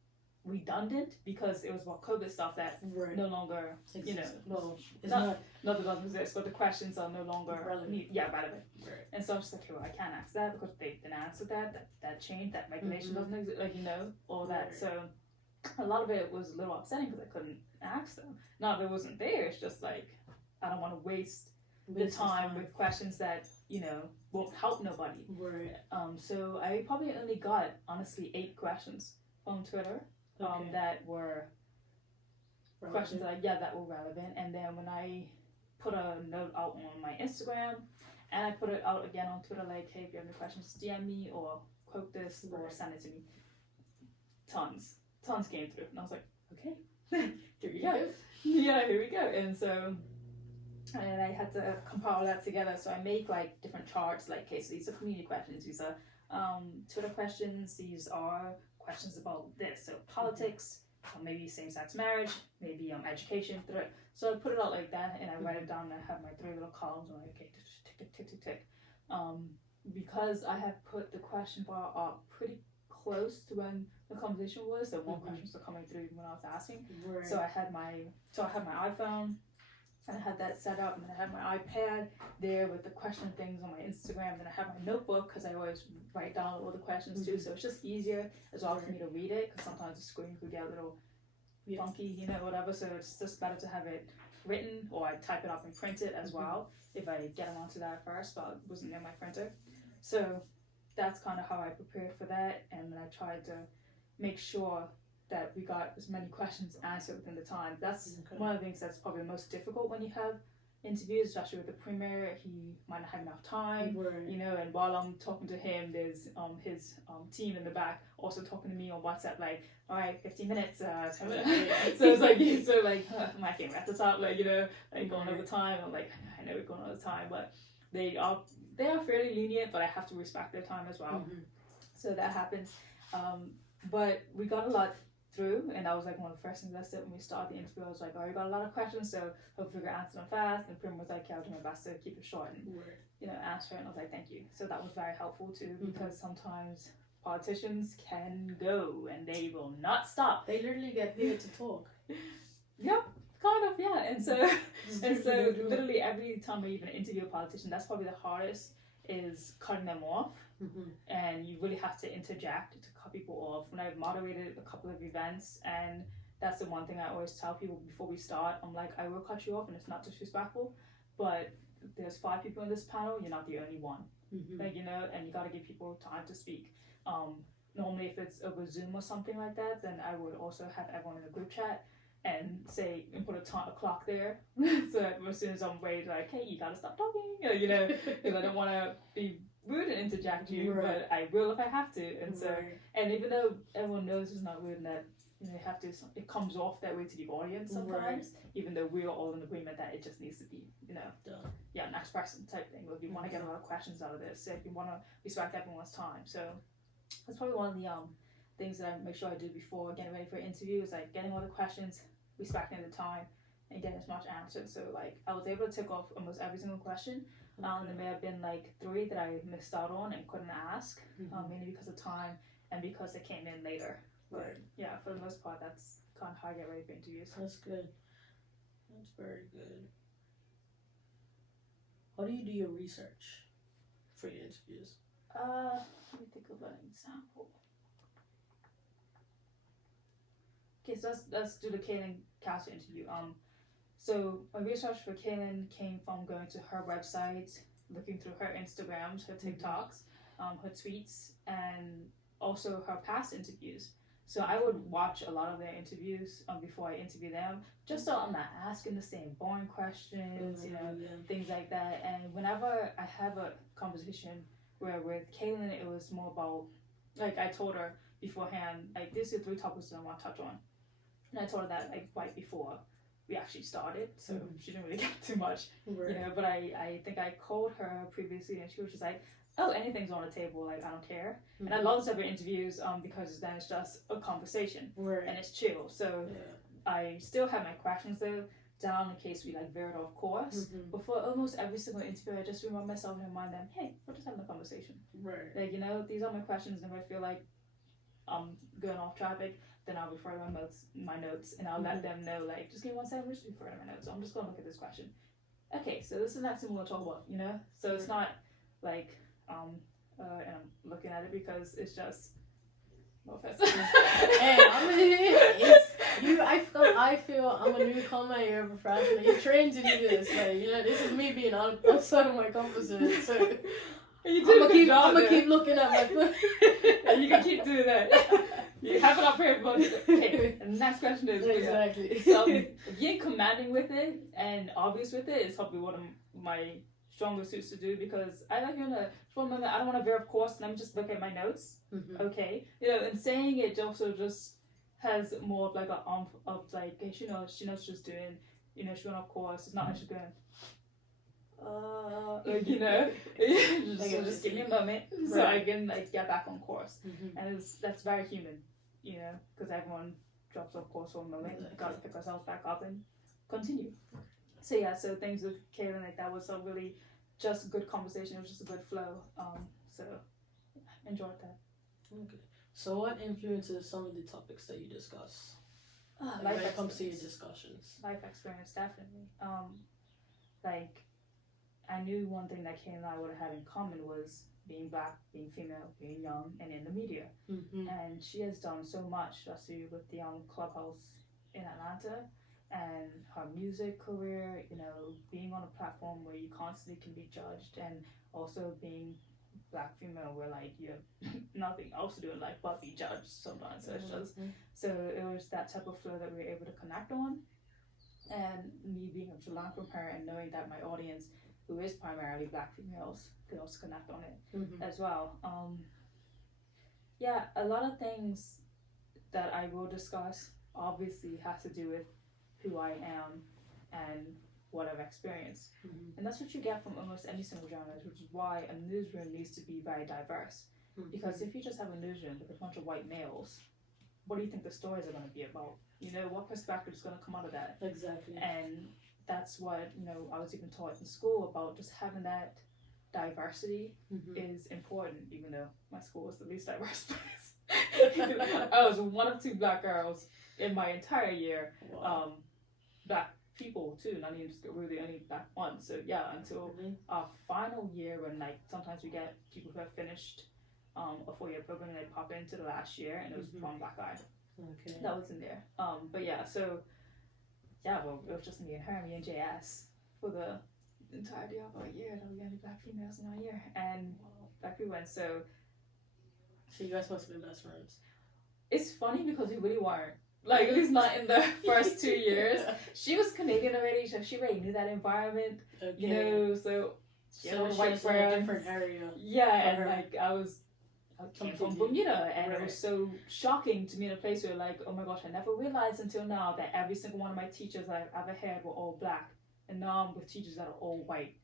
redundant because it was about COVID stuff that no longer, exists. Well, it's not that it doesn't exist, but the questions are no longer relevant. Relevant. Right. And so I'm just like, okay, well, I can't answer that because they didn't answer that change, that regulation doesn't exist, all that. So a lot of it was a little upsetting because I couldn't ask them. Not that it wasn't there, it's just like, I don't want to waste the time with questions that, won't help nobody. Right. So I probably only got, honestly, 8 questions on Twitter that were questions that were relevant. And then when I put a note out on my Instagram, and I put it out again on Twitter, like, hey, if you have any questions, DM me or quote this or send it to me. Tons came through, and I was like, okay, here we go. Yeah, here we go. And so, and I had to compile that together. So I make like different charts, like, okay, so these are community questions, these are Twitter questions, these are questions about this, so politics, maybe same-sex marriage, maybe education. So I put it out like that, and I write it down, and I have my 3 little columns, and I'm like, okay, tick. Because I have put the question bar up pretty close to when the conversation was, so more questions were coming through when I was asking. Right. So I had my iPhone, and I had that set up, and then I had my iPad there with the question things on my Instagram, and I have my notebook because I always write down all the questions too, so it's just easier as well for me to read it, because sometimes the screen could get a little funky, whatever, so it's just better to have it written, or I type it up and print it as well if I get them onto that first, but it wasn't in my printer. So that's kind of how I prepared for that, and then I tried to make sure that we got as many questions answered within the time. That's one of the things that's probably the most difficult when you have interviews, especially with the premier. He might not have enough time, and while I'm talking to him, there's his team in the back also talking to me on WhatsApp, like, all right, 15 minutes. So it's like, my camera at the top, like going over time. I'm like, I know we're going over time, but they are fairly lenient, but I have to respect their time as well. So that happens. But we got a lot through, and that was like one of the first things I said when we started the interview. I was like, we got a lot of questions, so hopefully we're answer them fast. And Prim was like, yeah, I'll do my best to keep it short and answer it. And I was like, thank you. So that was very helpful too, because sometimes politicians can go and they will not stop. They literally get paid to talk. Yep, kind of, yeah. And so literally every time I even interview a politician, that's probably the hardest, is cutting them off. And you really have to interject to cut people off. When I've moderated a couple of events, and that's the one thing I always tell people before we start, I'm like, I will cut you off, and it's not disrespectful, but there's 5 people in this panel, you're not the only one. And you got to give people time to speak. Normally if it's over Zoom or something like that, then I would also have everyone in a group chat and say, and put a clock there, so that as soon as I'm ready, like, hey, you gotta stop talking, because I don't want to be rude and interject you, but I will if I have to. And so, and even though everyone knows it's not rude, and that you have to, it comes off that way to the audience sometimes, even though we're all in agreement that it just needs to be, next person type thing. If you want to get a lot of questions out of this, if you want to respect everyone's time. So that's probably one of the things that I make sure I do before getting ready for an interview, is like getting all the questions, respecting the time, and getting as much answered. So like I was able to tick off almost every single question. There may have been like 3 that I missed out on and couldn't ask, mainly because of time and because they came in later. But yeah, for the most part, that's kind of how I get ready for interviews. That's good. That's very good. How do you do your research for your interviews? Let me think of an example. Okay, so let's do the Kaylin Castle interview. So my research for Kaylin came from going to her website, looking through her Instagrams, her TikToks, her tweets, and also her past interviews. So I would watch a lot of their interviews before I interview them, just so I'm not asking the same boring questions, things like that. And whenever I have a conversation where with Kaylin, it was more about, like I told her beforehand, like these are 3 topics that I want to touch on. And I told her that like right before we actually started, so she didn't really get too much, but I think I called her previously and she was just like, oh, anything's on the table, like I don't care. And I love separate interviews because then it's just a conversation and it's chill. So I still have my questions though down in case we like veered off course. But for almost every single interview, I just remind myself and remind them, hey, we're just having a conversation. Like, these are my questions, and if I feel like I'm going off topic, then I'll refer to my notes, and I'll let them know, like, just give me 1 second, just refer to my notes. So I'm just going to look at this question. Okay, so this is the next thing we're going to talk about, So it's not like, and I'm looking at it because it's just, no offense. Hey, I feel I'm a newcomer, you're a professional. You're trained to do this. Like, this is me being outside of my comfort zone. So I'm gonna keep looking at my phone. And you can keep doing that. You have it up here, but okay. And the next question is exactly. So being commanding with it and obvious with it is probably one of my stronger suits to do, because I like for a moment I don't want to veer off course and I'm just look at my notes. Okay, and saying it also just has more of like a of like, hey, she knows what she's doing. She went off course. It's not like she's going. Just give me a moment so I can like get back on course, and that's very human, because everyone drops off course for a moment. Got to pick ourselves back up and continue. So things with Kaylin, like that was a really just a good conversation. It was just a good flow. So enjoyed that. Okay. So what influences some of the topics that you discuss? When it comes to your discussions. Life experience, definitely. Like, I knew one thing that Kay and I would have had in common was being Black, being female, being young, and in the media. And she has done so much, especially with the Clubhouse in Atlanta, and her music career, being on a platform where you constantly can be judged, and also being Black female where like you have nothing else to do like but be judged sometimes. So it's just so it was that type of flow that we were able to connect on, and me being able to learn from her and knowing that my audience, who is primarily Black females, could also connect on it as well. A lot of things that I will discuss obviously has to do with who I am and what I've experienced. And that's what you get from almost any single genre, which is why a newsroom needs to be very diverse. Because if you just have a newsroom with a bunch of white males, what do you think the stories are going to be about? What perspective is going to come out of that? Exactly. And that's what, I was even taught in school about, just having that diversity is important, even though my school was the least diverse place. I was one of 2 Black girls in my entire year. Wow. Black people too, not even just really only Black ones. So until our final year, when like sometimes we get people who have finished a 4-year program and they pop into the last year, and it was one Black guy that was in there. Well, it was just me and JS for the entirety of our year. There were the only Black females in our year, and Black people. And so you guys must have been best friends. It's funny because we really weren't. Like, at least not in the first 2 years. She was Canadian already, so she already knew that environment. So she was white friends. A different area. And like I came from Bermuda, and it was so shocking to me in a place where like, oh my gosh, I never realized until now that every single one of my teachers I've ever had were all Black, and now I'm with teachers that are all white.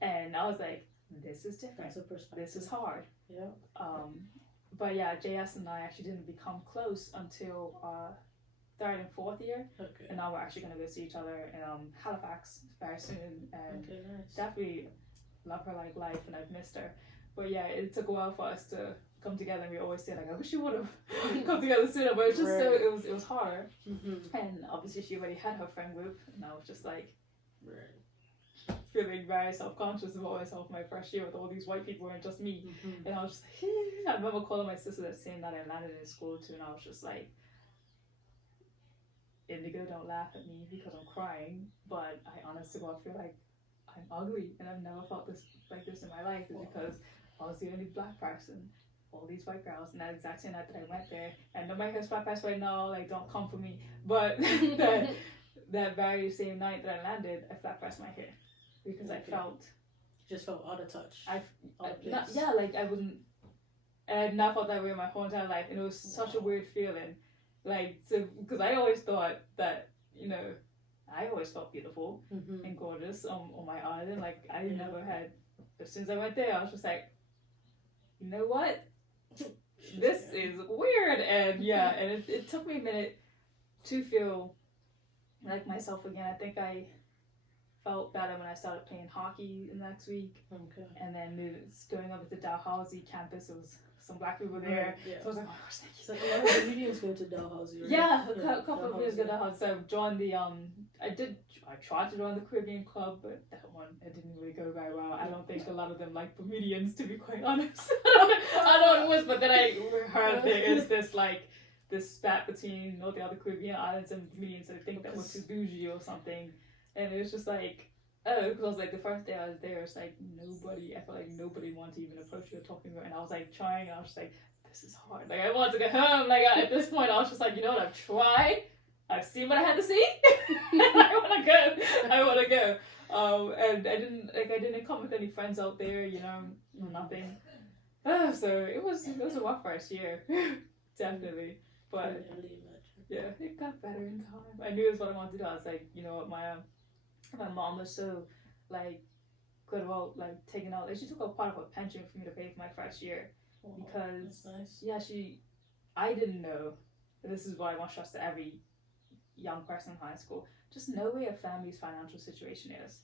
And I was like, this is different. That's a perspective. This is hard. But JS and I actually didn't become close until 3rd and 4th year. And now we're actually going to go see each other in Halifax very soon. And definitely love her like life, and I've missed her. But it took a while for us to come together, and we always say like, I wish you would have come together sooner, but it's just it was hard. And obviously she already had her friend group, and I was just like, feeling very self-conscious about myself my first year with all these white people and just me. Mm-hmm. And I was just like, I remember calling my sister that same night I landed in school too, and I was just like, Indigo, don't laugh at me because I'm crying, but I honestly feel like I'm ugly, and I've never felt this like this in my life. Is because I was the only black person, all these white girls, and that exact same night that I went there, and nobody has black person right now, like don't come for me. But that very same night that I landed, I flat pressed my hair because I felt just felt out of touch. Like I wasn't. And I had not felt that way my whole entire life, and it was such a weird feeling. Like, so, because I always thought that, I always felt beautiful and gorgeous on my island. Like, I never had, as soon as I went there, I was just like, you know what? This is weird. And and it took me a minute to feel like myself again. I think I felt better when I started playing hockey the next week. Okay. And then going up to the Dalhousie campus, it was some black people there. Right, yeah. So I was like, oh my gosh, thank you. So a lot of comedians go to Dalhousie, right? Yeah, a couple of comedians go to Dalhousie. So I joined the I tried to join the Caribbean Club, but that one it didn't really go very well. I don't think a lot of them like comedians, to be quite honest. I don't know what it was, but then I heard there is this spat between all the other Caribbean islands and comedians. I think that was too bougie or something, and it was just like. Oh, because I was like, the first day I was there, it's like I felt like nobody wanted to even approach me or talk to me, and I was like trying, and I was just like, this is hard. Like, I wanted to go home. Like, at this point, I was just like, you know what, I've tried, I've seen what I had to see, and I want to go. And I didn't come with any friends out there, nothing. So it was a rough first year, definitely. But yeah, it got better in time. I knew it was what I wanted to do. I was like, you know what, my mom was so like good about like taking out. Like, she took out part of her pension for me to pay for my first year because that's nice. I didn't know. This is what I want to stress to every young person in high school. Just know where your family's financial situation is.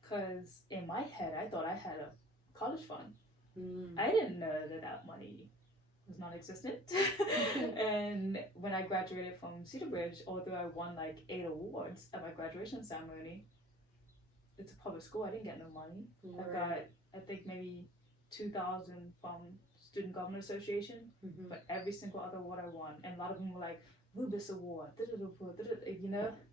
Because in my head, I thought I had a college fund. I didn't know that money was non-existent. And when I graduated from Cedar Bridge, although I won like 8 awards at my graduation ceremony, it's a public school. I didn't get no money. I got, I think, maybe $2,000 from Student Government Association, but every single other award I won, and a lot of them were like Rubis Award,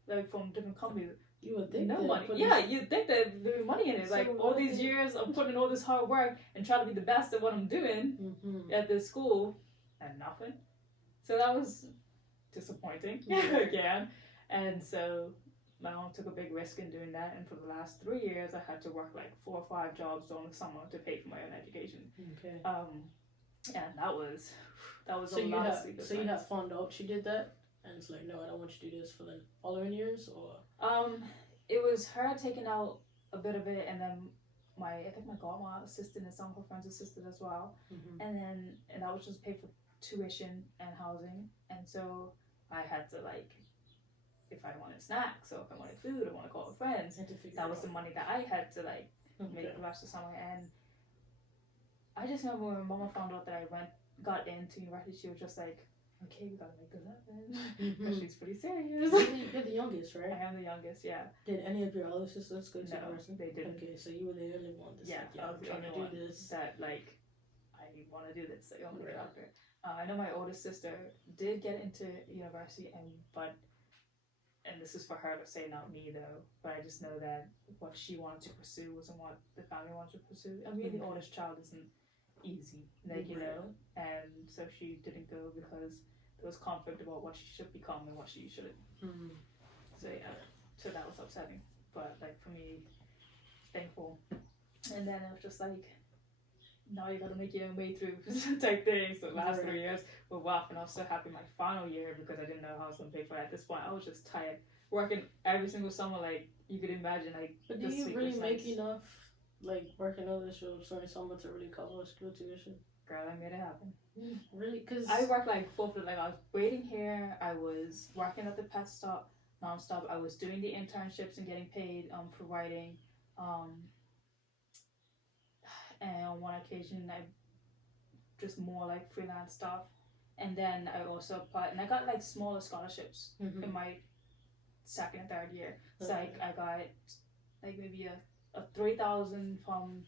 like from different companies. You would think money. Yeah, you'd think that there's money in it. So like all these years of putting in all this hard work and trying to be the best at what I'm doing at this school, and nothing. So that was disappointing again. And so my mom took a big risk in doing that. And for the last 3 years, I had to work like 4 or 5 jobs during the summer to pay for my own education. Okay. And that was so a lot of sleepless nights. So you had found out she did that? And it's like, no, I don't want you to do this for the following years, or? It was her taking out a bit of it, and then I think my godma assisted and some of her friends assisted as well. And that was just paid for tuition and housing. And so I had to, like, if I wanted snacks or if I wanted food or want to call with friends, that was the money that I had to, like, make the rest of the summer. And I just remember when Mama found out that I got into university, she was just like, okay, we gotta make this happen. Because she's pretty serious. You're the youngest, right? I am the youngest, yeah. Did any of your other sisters go to No, university? they didn't. Okay, so you were the only one that's I was trying to do this. That, like, I want to do this. I want to get out there. I know my oldest sister did get into university, and this is for her to say, not me though, but I just know that what she wanted to pursue wasn't what the family wanted to pursue. I mean, the oldest child isn't easy, like, and so she didn't go because there was conflict about what she should become and what she shouldn't. So yeah, so that was upsetting, but like for me, thankful. And then it was just like, now you gotta make your own way through type thing. So the last 3 years were rough, and I was so happy my final year because I didn't know how I was gonna pay for it. At this point, I was just tired, working every single summer, like you could imagine. Like, but do you really make enough, like working other jobs during summer to really cover school tuition? Girl, I made it happen. Really? Because I worked like like I was waiting here, I was working at the pet stop nonstop, I was doing the internships and getting paid for writing, and on one occasion I just more like freelance stuff, and then I also applied and I got like smaller scholarships in my second and third year. So I got like maybe a 3,000 from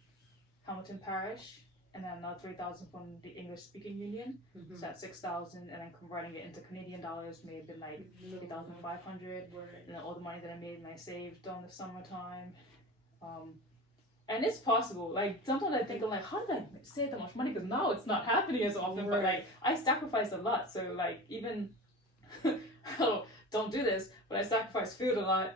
Hamilton Parish, and then another 3,000 from the English speaking union. So that's 6,000, and then converting it into Canadian dollars may have been like 3,500. Right. And then all the money that I made and I saved during the summertime. And it's possible. Like sometimes I think I'm like, how did I save that much money? Because now it's not happening as often. But like I sacrificed a lot. So like even don't do this, but I sacrificed food a lot.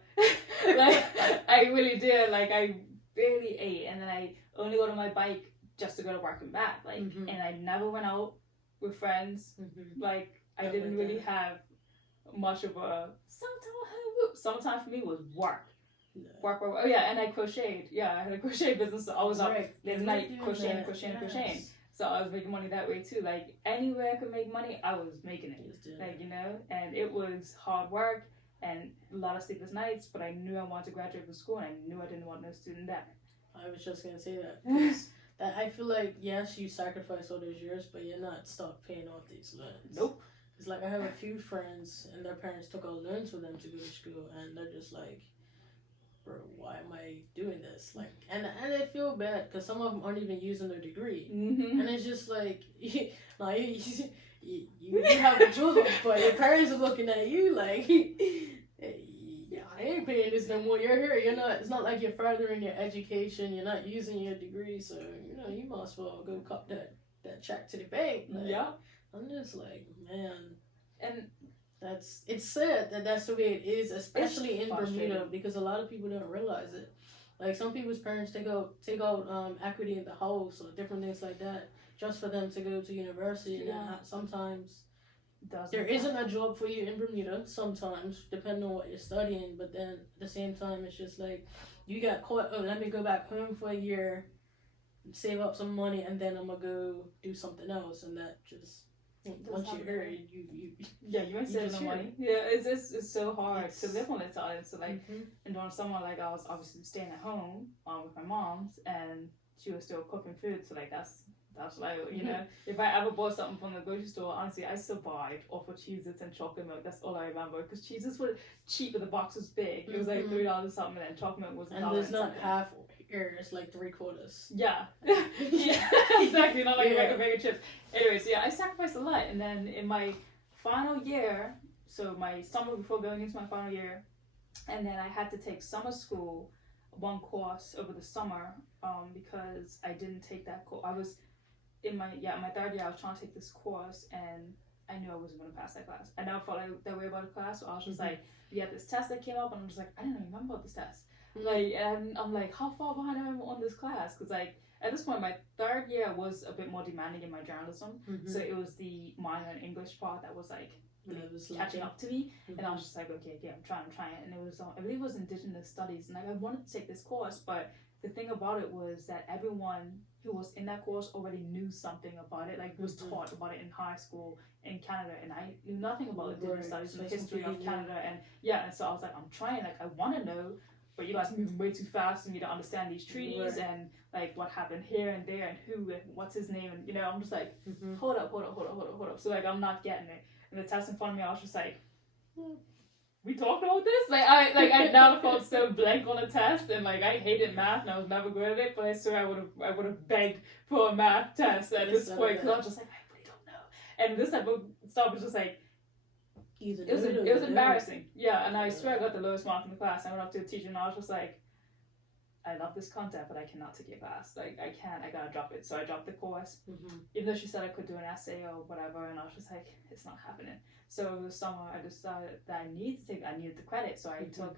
Like I really did. Like I barely ate, and then I only go to my bike just to go to work and back. Like and I never went out with friends. Like I didn't really have much of a summertime for me was work. Work. Oh yeah, and I crocheted. Yeah, I had a crochet business. So I was up late at night crocheting. So I was making money that way too. Like anywhere I could make money, I was making it. Like and it was hard work and a lot of sleepless nights. But I knew I wanted to graduate from school, and I knew I didn't want no student debt. I was just gonna say that. That I feel like yes, you sacrifice all those years, but you're not stuck paying off these loans. Nope. It's like I have a few friends, and their parents took out loans for them to go to school, and they're just like, bro, why am I doing this? Like, and I feel bad because some of them aren't even using their degree, and it's just like, you have a job, but your parents are looking at you like, yeah, I ain't paying this no more. You're here. You're not. It's not like you're furthering your education. You're not using your degree, so you might as well go cut that check to the bank. Like, yeah. I'm just like, man, and. It's sad that that's the way it is, especially in Bermuda, because a lot of people don't realize it. Like some people's parents take out equity in the house or different things like that just for them to go to university, and then sometimes there isn't a job for you in Bermuda. Sometimes, depending on what you're studying, but then at the same time, it's just like you got caught. Oh, let me go back home for a year, save up some money, and then I'm gonna go do something else, and that just. Once you're here, you ain't saving no money. Yeah, it's so hard to live on the time. So like, and during summer, like I was obviously staying at home with my mom's, and she was still cooking food. So like that's like if I ever bought something from the grocery store, honestly, I survived off of Cheez-Its and chocolate milk. That's all I remember because Cheez-Its were cheap, but the box was big. It was like $3 something, and chocolate milk was and there's not half. Here it's like 3/4. Yeah. Yeah, exactly. Not like a bag of chips. Anyways, yeah, I sacrificed a lot. And then in my final year, so my summer before going into my final year, and then I had to take summer school, one course over the summer, because I didn't take that course. I was in my third year, I was trying to take this course, and I knew I wasn't going to pass that class. I never felt like that way about a class, so I was just like, we had this test that came up, and I'm just like, I didn't even remember about this test. Like, and I'm like, how far behind am I on this class? Because like at this point, my third year was a bit more demanding in my journalism, so it was the minor in English part that was like really catching up to me, and I was just like, okay, I'm trying it, and it was I believe it was Indigenous Studies, and like I wanted to take this course, but the thing about it was that everyone who was in that course already knew something about it, like was taught about it in high school in Canada, and I knew nothing about Indigenous Studies and the history of Canada, and so I was like, I'm trying, like I want to know. But you guys are moving way too fast and you don't understand these treaties and like what happened here and there and who and what's his name, and I'm just like, hold up. So like I'm not getting it. And the test in front of me, I was just like, we talked about this? I never felt so blank on a test, and like I hated math and I was never good at it, but I swear I would have begged for a math test at this point because I was just like, I really don't know. And this type of stuff was just like, it was embarrassing. Yeah, and I swear I got the lowest mark in the class. I went up to the teacher and I was just like, I love this content, but I cannot take your class. Like, I can't, I gotta drop it. So I dropped the course, even though she said I could do an essay or whatever, and I was just like, it's not happening. So over the summer, I decided that I needed the credit, so I took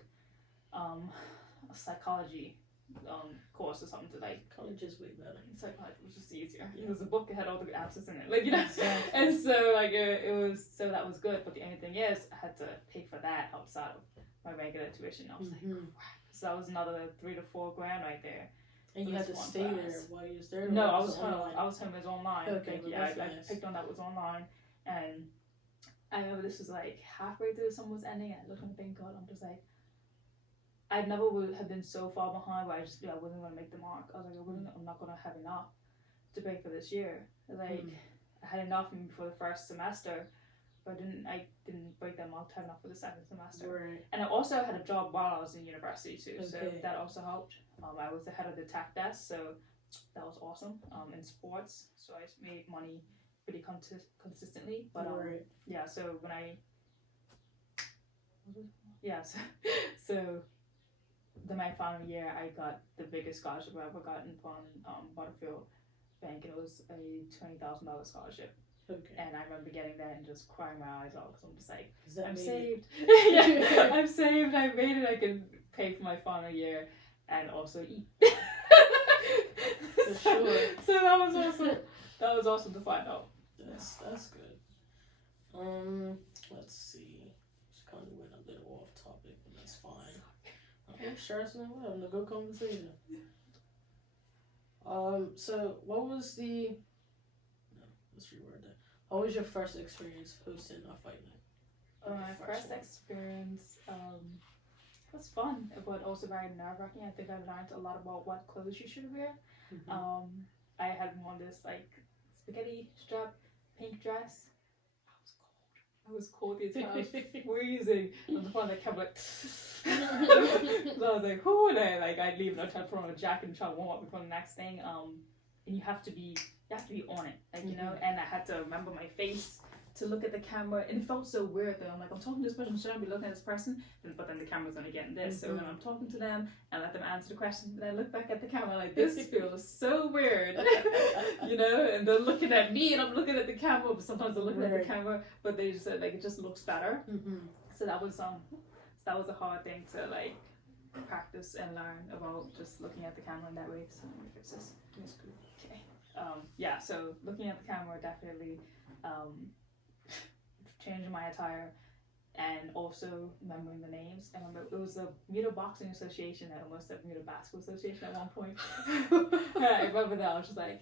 a psychology course or something to like. College is way better. Psychology was just easier. Yeah. It was a book that had all the answers in it, like and so like it was, so that was good. But the only thing is, I had to pay for that outside of my regular tuition. I was like, crap. So that was another $3,000 to $4,000 right there. And you had to stay there while you was there? No, I was home. I was home as online. Okay, I picked on that was online, and I remember this was like halfway through the summer was ending, and I looked on the bank card. I'm just like, I never would have been so far behind where I wasn't going to make the mark. I was like, I'm not going to have enough to pay for this year. Like, I had enough before the first semester, but I didn't break them out time enough for the second semester. Right. And I also had a job while I was in university too, so Okay. that also helped. I was the head of the tech desk, so that was awesome. In sports, so I made money pretty consistently. But Right. yeah, so when so then my final year, I got the biggest scholarship I've ever gotten from Butterfield Bank, and it was a $20,000 scholarship. Okay. And I remember getting that and just crying my eyes out because I'm just like, I'm made saved. Yeah, I'm saved. I made it. I can pay for my final year and also eat. For sure. So that was awesome. That was awesome to find out. That's good. Let's see. Just kind of went a little off topic, but that's fine. I'm stressing out. Having a good conversation. So what was the? No, let's reword that. What was your first experience hosting a fight night? My first experience was fun, but also very nerve-wracking. I think I learned a lot about what clothes you should wear. Mm-hmm. I had worn this like spaghetti strap pink dress. I was cold the entire time. I was freezing. I was the one that kept like. So I was like, whoo, and I'd leave and I'd try to put on a jacket and try to warm up before the next thing. And you have to be on it, like, you know. And I had to remember my face to look at the camera, and it felt so weird though. I'm like, I'm talking to this person, should I be looking at this person? But then the camera's only getting this, so when I'm talking to them and let them answer the question, then I look back at the camera like, this feels so weird, you know. And they're looking at me, and I'm looking at the camera, but sometimes they're looking at the camera, but they just said like it just looks better. So that was a hard thing to like practice and learn about, just looking at the camera in that way. So let me fix this. That's good. Okay. Yeah. So looking at the camera definitely. Changing my attire and also remembering the names. I remember it was the Bermuda Boxing Association that almost said Bermuda Basketball Association at one point. I remember that. I was just like,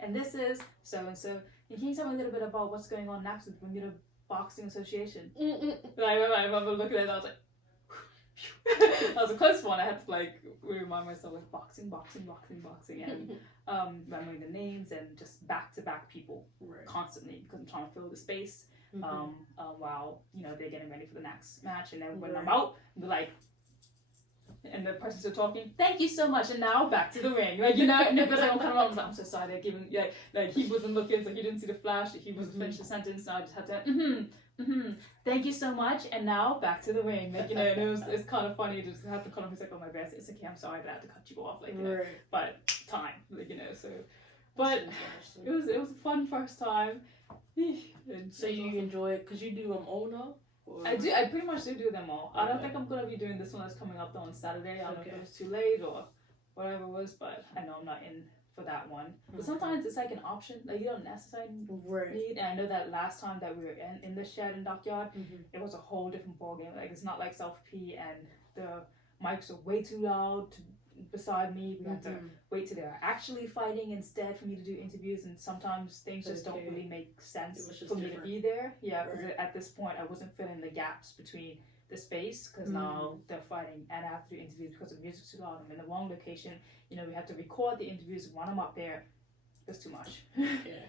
and this is so and so. And can you tell me a little bit about what's going on next with the Bermuda Boxing Association? And I remember looking at it, I was like, that was a close one. I had to like remind myself like boxing, and remembering the names and just back-to-back people constantly because I'm trying to fill the space while they're getting ready for the next match. And then when I'm out, they're like, and the person's still talking, thank you so much, and now back to the ring, like, you know. And because I'm kind of, I was like, I'm so sorry, they're giving like he wasn't looking, so he didn't see the flash, he wasn't finished the sentence, so I just had to thank you so much, and now back to the ring, like, you know. And it's kind of funny to just have to kind of be like, oh my best, it's okay, I'm sorry that I had to cut you off, like, you know, but time, like, you know. So but it was a fun first time. And so you enjoy it because you do them all now? I pretty much do them all. I don't think I'm gonna be doing this one that's coming up on Saturday. I don't know if it was too late or whatever it was, but I know I'm not in for that one. But sometimes it's like an option, like you don't necessarily need. And I know that last time that we were in the shed in Dockyard, it was a whole different ballgame. Like, it's not like self-P and the mics are way too loud beside me. We had to wait till they're actually fighting instead for me to do interviews, and sometimes things just don't really make sense for me to be there. Yeah, because at this point I wasn't filling the gaps between the space, because now they're fighting and I have to do interviews because the music's too loud. I'm in the wrong location. You know, we have to record the interviews when I'm up there. It's too much. Okay.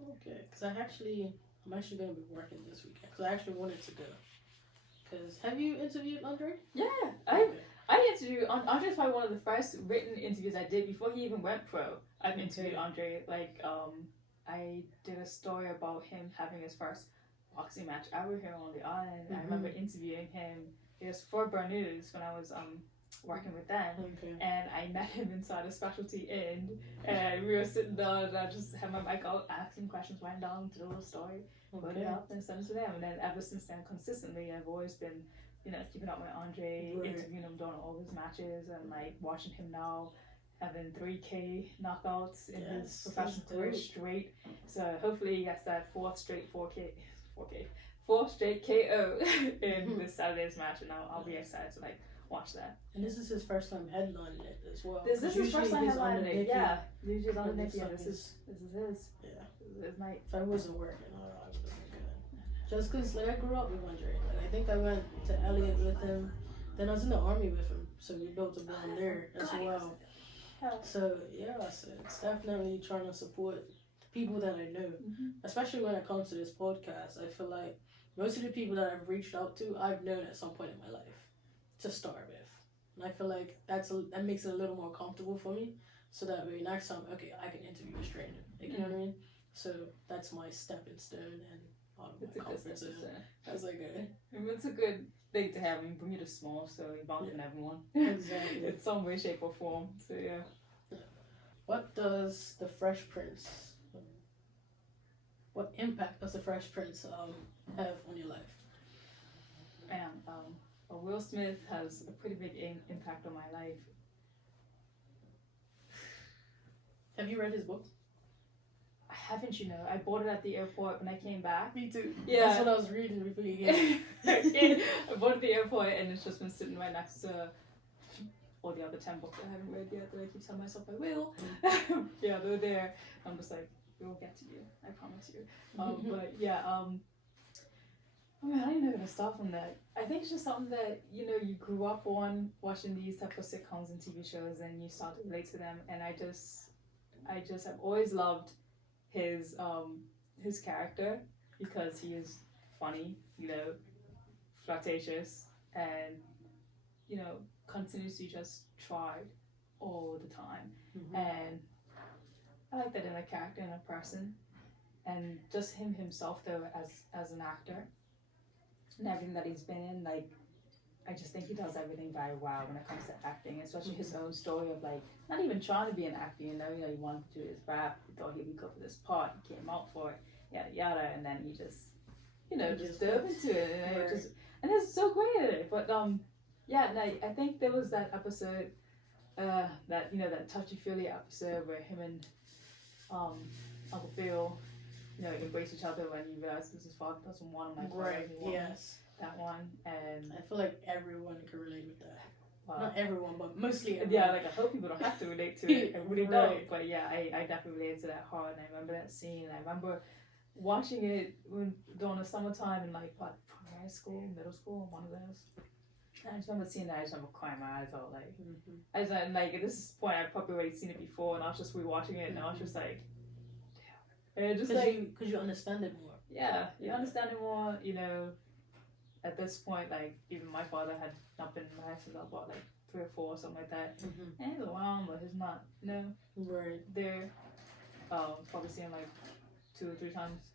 Because I'm actually going to be working this weekend, because I actually wanted to go. Because have you interviewed Andre? Yeah, I interviewed Andre's probably one of the first written interviews I did before he even went pro. I've interviewed Andre. Like, I did a story about him having his first boxing match ever here on the island. I remember interviewing him. It was for Bermuda when I was working with them, and I met him inside a specialty inn, and we were sitting down, and I just had my mic out, asking questions, went down to the little story, put it up, and sent it to them. And then ever since then, consistently, I've always been, keeping up with Andre, interviewing him during all his matches, and like watching him now having 3K knockouts in his professional career straight. So hopefully he gets that fourth straight KO in this Saturday's match, and I'll be excited to like watch that. And this is his first time headlining it as well. This is his first time headlining it. Yeah, usually it's on Nicky. Yeah, This is his. Yeah, this is his night. If I wasn't working, I would have been good. Just because like I grew up with Andre. Like, I think I went to Elliott with him. Then I was in the army with him, so we built a bond there as well. So yeah, so it's definitely trying to support the people that I know, especially when it comes to this podcast. I feel like most of the people that I've reached out to, I've known at some point in my life to start with. And I feel like that makes it a little more comfortable for me. So that way, next time, okay, I can interview a stranger. Like, you know what I mean? So that's my stepping stone and part of my comfort zone. That's like it's a good thing to have. I mean, Bermuda's small, so you're bound to everyone. Exactly. In some way, shape, or form. So yeah. What does the Fresh Prince? What impact does the Fresh Prince have on your life? And Will Smith has a pretty big impact on my life. Have you read his books? I haven't, I bought it at the airport when I came back. Me too. Yeah. That's what I was reading before you came. I bought it at the airport and it's just been sitting right next to all the other 10 books I haven't read yet that I keep telling myself I will. Yeah, they're there. I'm just like, we will get to you. I promise you. But yeah, I mean, I don't even know where to start from that. I think it's just something that, you grew up on watching these type of sitcoms and TV shows and you start to relate to them. And I just have always loved his character because he is funny, flirtatious, and, continues to just try all the time. And I like that in a character and a person. And just himself though as an actor. And everything that he's been in, like, I just think he does everything very well when it comes to acting, especially his own story of, like, not even trying to be an actor, he wanted to do his rap, he thought he'd be good for this part, he came out for it, yada yada, and then he just, just dove into it, and it's so great at it, but, yeah, no, I think there was that episode, that touchy-feely episode where him and, Uncle Phil, embrace each other when you realize this is father doesn't want him, like, right, yes. That one, and I feel like everyone can relate with that. Wow. Not everyone, but mostly everyone. Yeah, like I hope people don't have to relate to it. I really don't. But yeah, I definitely related to that hard. And I remember that scene. I remember watching it during the summertime in like primary school, middle school, one of those. And I just remember seeing that. I just remember crying my eyes out. Like I just like at this point I'd probably already seen it before, and I was just rewatching it, and I was just like, damn. And just because you understand it more. Yeah, you understand it more. At this point, like, even my father had not been married since I was about, like, 3 or 4 or something like that. And he's around, but he's not, right there. Probably seeing, like, 2 or 3 times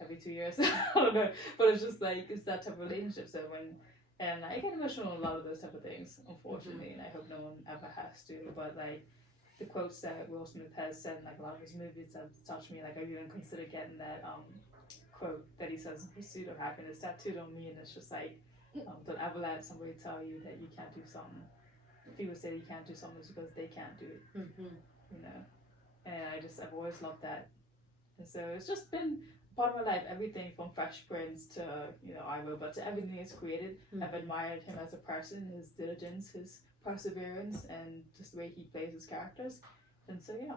every 2 years. I don't know. But it's just, like, it's that type of relationship. So and I get emotional on a lot of those type of things, unfortunately, and I hope no one ever has to. But, like, the quotes that Will Smith has said in, like, a lot of his movies have touched me. Like, I even consider getting that, quote that he says in pursuit of happiness tattooed on me, and it's just like don't ever let somebody tell you that you can't do something. If people say you can't do something, it's because they can't do it. And I've always loved that, and so it's just been part of my life. Everything from Fresh Prince to I Will, but to everything he's created. I've admired him as a person, his diligence, his perseverance, and just the way he plays his characters. And so yeah,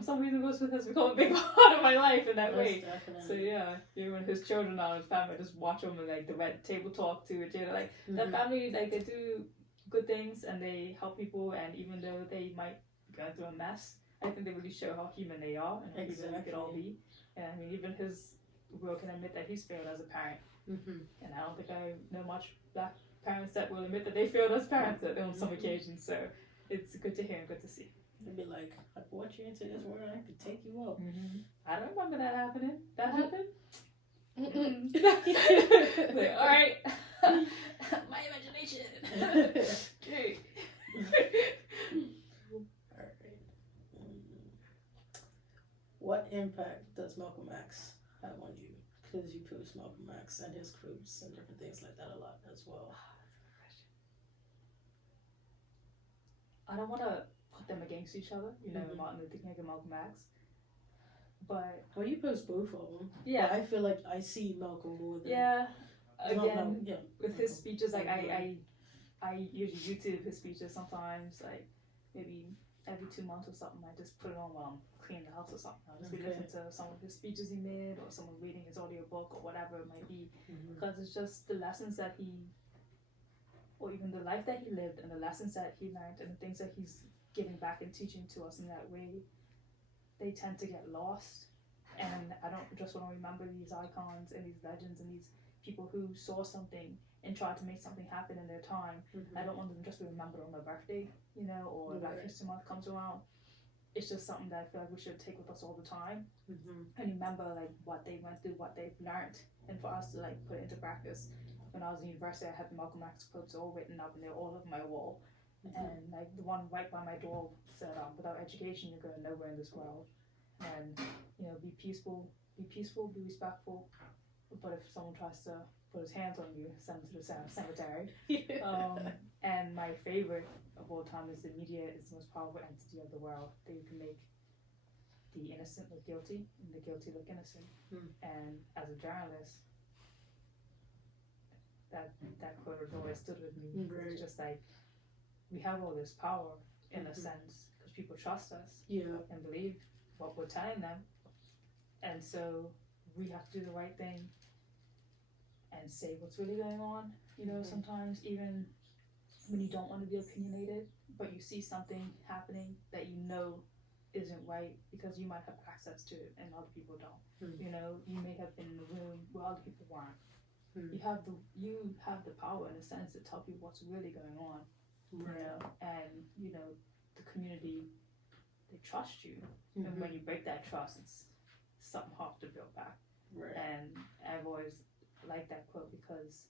some reason Will Smith has become a big part of my life in that way. Definitely. So yeah, when his children are his family, I just watch them and like the red table talk to it. Like that family, like they do good things and they help people, and even though they might be going through a mess, I think they really show how human they are and how human we could all be. And I mean, even Will can admit that he's failed as a parent, and I don't think I know much black parents that will admit that they failed as parents on some occasions. So it's good to hear and good to see. They'd be like, I brought you into this world, I could take you out. I don't remember that happening. That happened? Like, alright. My imagination. Okay. Alright. What impact does Malcolm X have on you? Because you post Malcolm X and his quotes and different things like that a lot as well. I don't want to put them against each other, Martin Luther King and Malcolm X. But you post both of them. Yeah, but I feel like I see Malcolm more than with his speeches. Like I usually YouTube his speeches sometimes. Like maybe every 2 months or something. I just put it on while I'm cleaning the house or something. I'll just be listening to some of his speeches he made, or someone reading his audiobook or whatever it might be, because it's just the lessons that or even the life that he lived and the lessons that he learned and the things that he's giving back and teaching to us in that way. they tend to get lost. And I don't just want to remember these icons and these legends and these people who saw something and tried to make something happen in their time. I don't want them just to remember on their birthday, you know, or Black History Month comes around. It's just something that I feel like we should take with us all the time and remember like what they went through, what they've learned, and for us to like put it into practice. When I was in university, I had the Malcolm X quotes all written up and they're all over my wall. And like the one right by my door said, "Without education, you're going nowhere in this world." And you know, be peaceful, be respectful. But if someone tries to put his hands on you, send him to the cemetery. And my favorite of all time is the media is the most powerful entity of the world. They can make the innocent look guilty and the guilty look innocent. And as a journalist, that quote has always stood with me. It's just like we have all this power in a sense because people trust us and believe what we're telling them, and so we have to do the right thing and say what's really going on. You know, sometimes even when you don't want to be opinionated, but you see something happening that you know isn't right because you might have access to it and other people don't. You know, you may have been in a room where other people weren't. You have the power in a sense to tell people what's really going on. You know, and you know the community, they trust you, and when you break that trust, it's something hard to build back. And I've always liked that quote because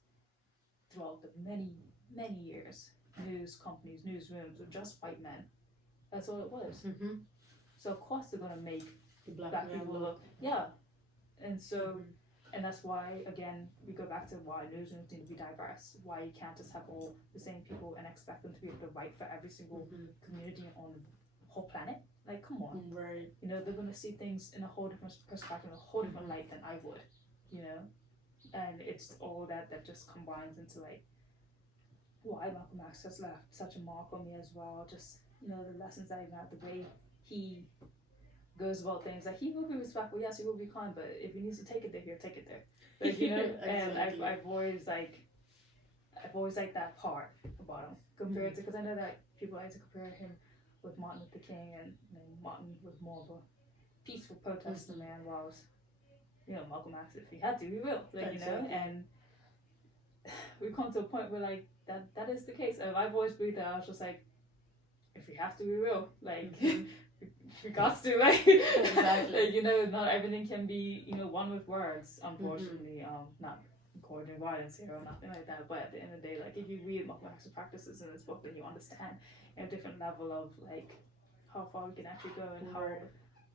throughout the many years, news companies, newsrooms were just white men. That's all it was. So of course they're gonna make the black people look, and so. And that's why, again, we go back to why newsrooms need to be diverse. Why you can't just have all the same people and expect them to be able to write for every single community on the whole planet. Like, come on. You know, they're going to see things in a whole different perspective, a whole different light than I would, you know? And it's all that just combines into, like, why Malcolm X has left such a mark on me as well. Just, you know, the lessons that he learned, the way he goes about things. Like, he will be respectful, yes, he will be kind, but if he needs to take it there, he'll take it there. Like, you know, and I've always liked that part about him compared to, because I know that people like to compare him with Martin Luther King, and Martin was more of a peaceful protester man, whilst, you know, Malcolm X, if he had to, he will, like, you know, and we've come to a point where, like, that is the case. And I've always believed that. I was just like, if we have to, we will, like, we got to, like, like, you know, not everything can be, you know, won with words, unfortunately. Not encouraging violence here or nothing like that, but at the end of the day, like, if you read Malcolm X's practices in this book, then you understand a different level of, like, how far we can actually go and how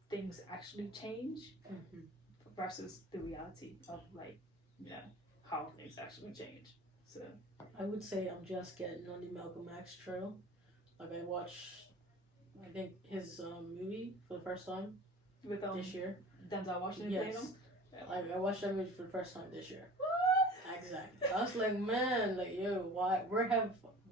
things actually change versus the reality of, like, you know, how things actually change. So I would say I'm just getting on the Malcolm X trail. Like, I watched, I think, his movie for the first time with this year. Denzel Washington playing him? Like, I watched that movie for the first time this year. What? Exactly. I was like, man, like, yo,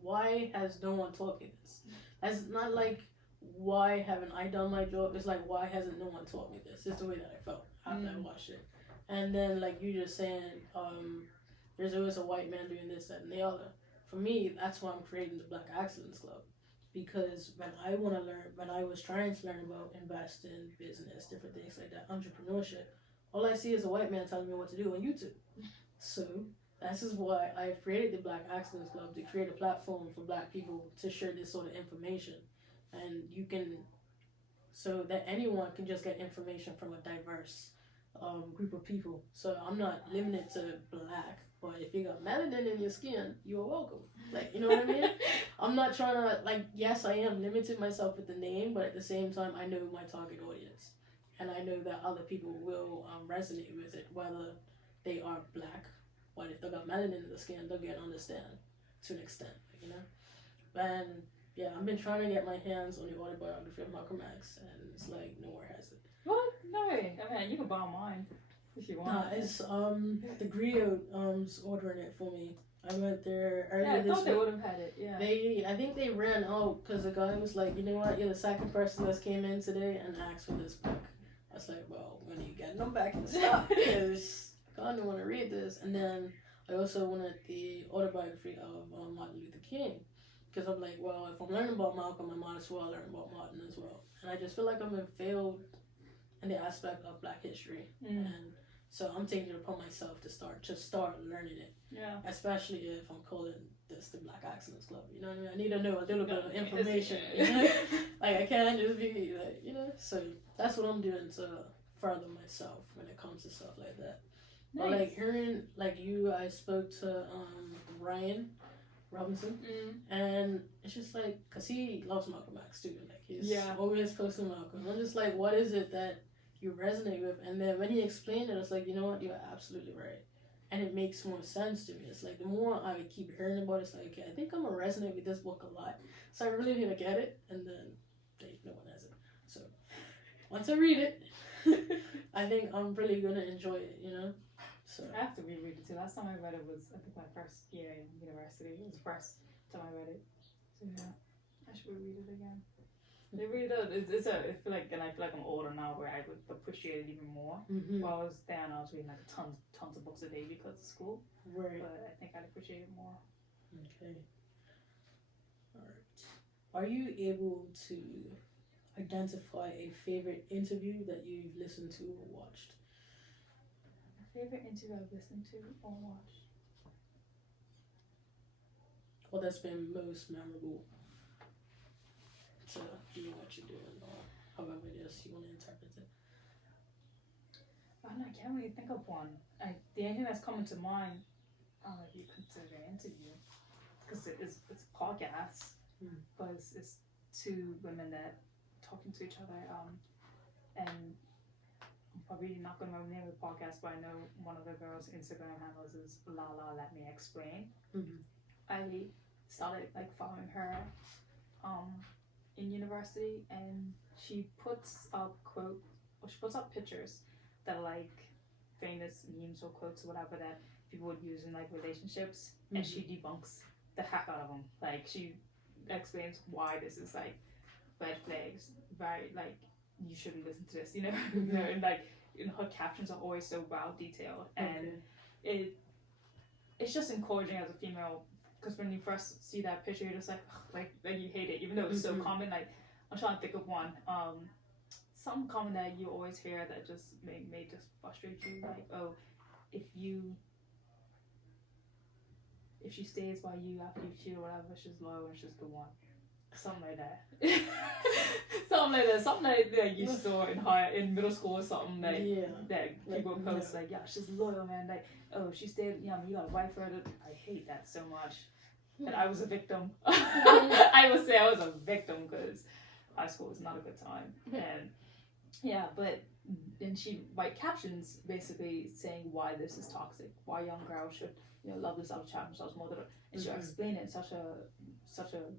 why has no one taught me this? It's not like, why haven't I done my job? It's like, why hasn't no one taught me this? It's the way that I felt after I watched it. And then, like, you just saying, there's always a white man doing this, that, and the other. For me, that's why I'm creating the Black Excellence Club. Because when I was trying to learn about investing, business, different things like that, entrepreneurship, all I see is a white man telling me what to do on YouTube. So this is why I've created the Black Excellence Club, to create a platform for Black people to share this sort of information. And you can, so that anyone can just get information from a diverse group of people. So I'm not limited to Black, but if you got melanin in your skin, you are welcome. Like, you know what I mean? I'm not trying to, like, yes, I am limiting myself with the name, but at the same time, I know my target audience. And I know that other people will resonate with it, whether they are Black, but if they got melanin in the skin, they'll get understand to an extent, you know? And yeah, I've been trying to get my hands on the autobiography of Malcolm X, and it's like, nowhere has it. What? No way. I mean, you can borrow mine if you want. No, it's the Grio's ordering it for me. I went there earlier this week. I thought they would have had it. Yeah. I think they ran out because the guy was like, you know what? You're the second person that's came in today and asked for this book. I was like, well, when are you getting them back in stock? Because I kind of want to read this. And then I also wanted the autobiography of Martin Luther King. Because I'm like, well, if I'm learning about Malcolm, I might as well learn about Martin as well. And I just feel like I'm in failed in the aspect of Black history, and so I'm taking it upon myself to start learning it. Yeah. Especially if I'm calling this the Black Accents Club. You know what I mean? I need to know a little bit of information. You know? Like I can't just be like, you know. So that's what I'm doing to further myself when it comes to stuff like that. Nice. But like hearing like you, I spoke to Ryan Robinson, and it's just like, cause he loves Malcolm X too. Like he's always posting Malcolm. I'm just like, what is it that you resonate with? And then when he explained it, I was like, you know what, you're absolutely right. And it makes more sense to me. It's like the more I keep hearing about it, it's like, okay, I think I'm gonna resonate with this book a lot. So I really need to get it, and then no one has it. So once I read it, I think I'm really gonna enjoy it, you know? So I have to reread it too. Last time I read it was, I think, my first year in university. It was the first time I read it. So yeah, I should reread it again. It really does. I feel like I'm older now, where I would appreciate it even more. While I was then, I was reading like tons of books a day because of school. Right. But I think I'd appreciate it more. Okay. All right. Are you able to identify a favorite interview that you've listened to or watched? Favorite interview I've listened to or watched? Or that's been most memorable to do what you're doing, or however it is you want to interpret it. I can't really think of one. The only thing that's coming to mind, I don't know if you consider an interview, because it's a podcast, but it's two women that talking to each other, and I'm probably not going to remember the name of the podcast, but I know one of the girls' Instagram handles is Lala Let Me Explain. I started like following her in university, and she puts up pictures that are like famous memes or quotes or whatever that people would use in like relationships, and she debunks the heck out of them. Like she explains why this is like red flags, very like you shouldn't listen to this, you know. You know, and like her captions are always so well detailed, and it's just encouraging as a female. Because when you first see that picture, you're just like you hate it, even though it's so common. Like I'm trying to think of one. Some common that you always hear that just may just frustrate you. Like, oh, if she stays by you after you cheat or whatever, she's loyal and she's the one. Something like that. Something like that you saw in middle school or something that people post like, yeah, she's loyal, man. Like, oh, she stayed, you got a wife for her. I hate that so much. And I was a victim. I would say I was a victim because high school was not a good time. And but then she write captions basically saying why this is toxic, why young girls should love this other child themselves more than, and she'll explain it in such a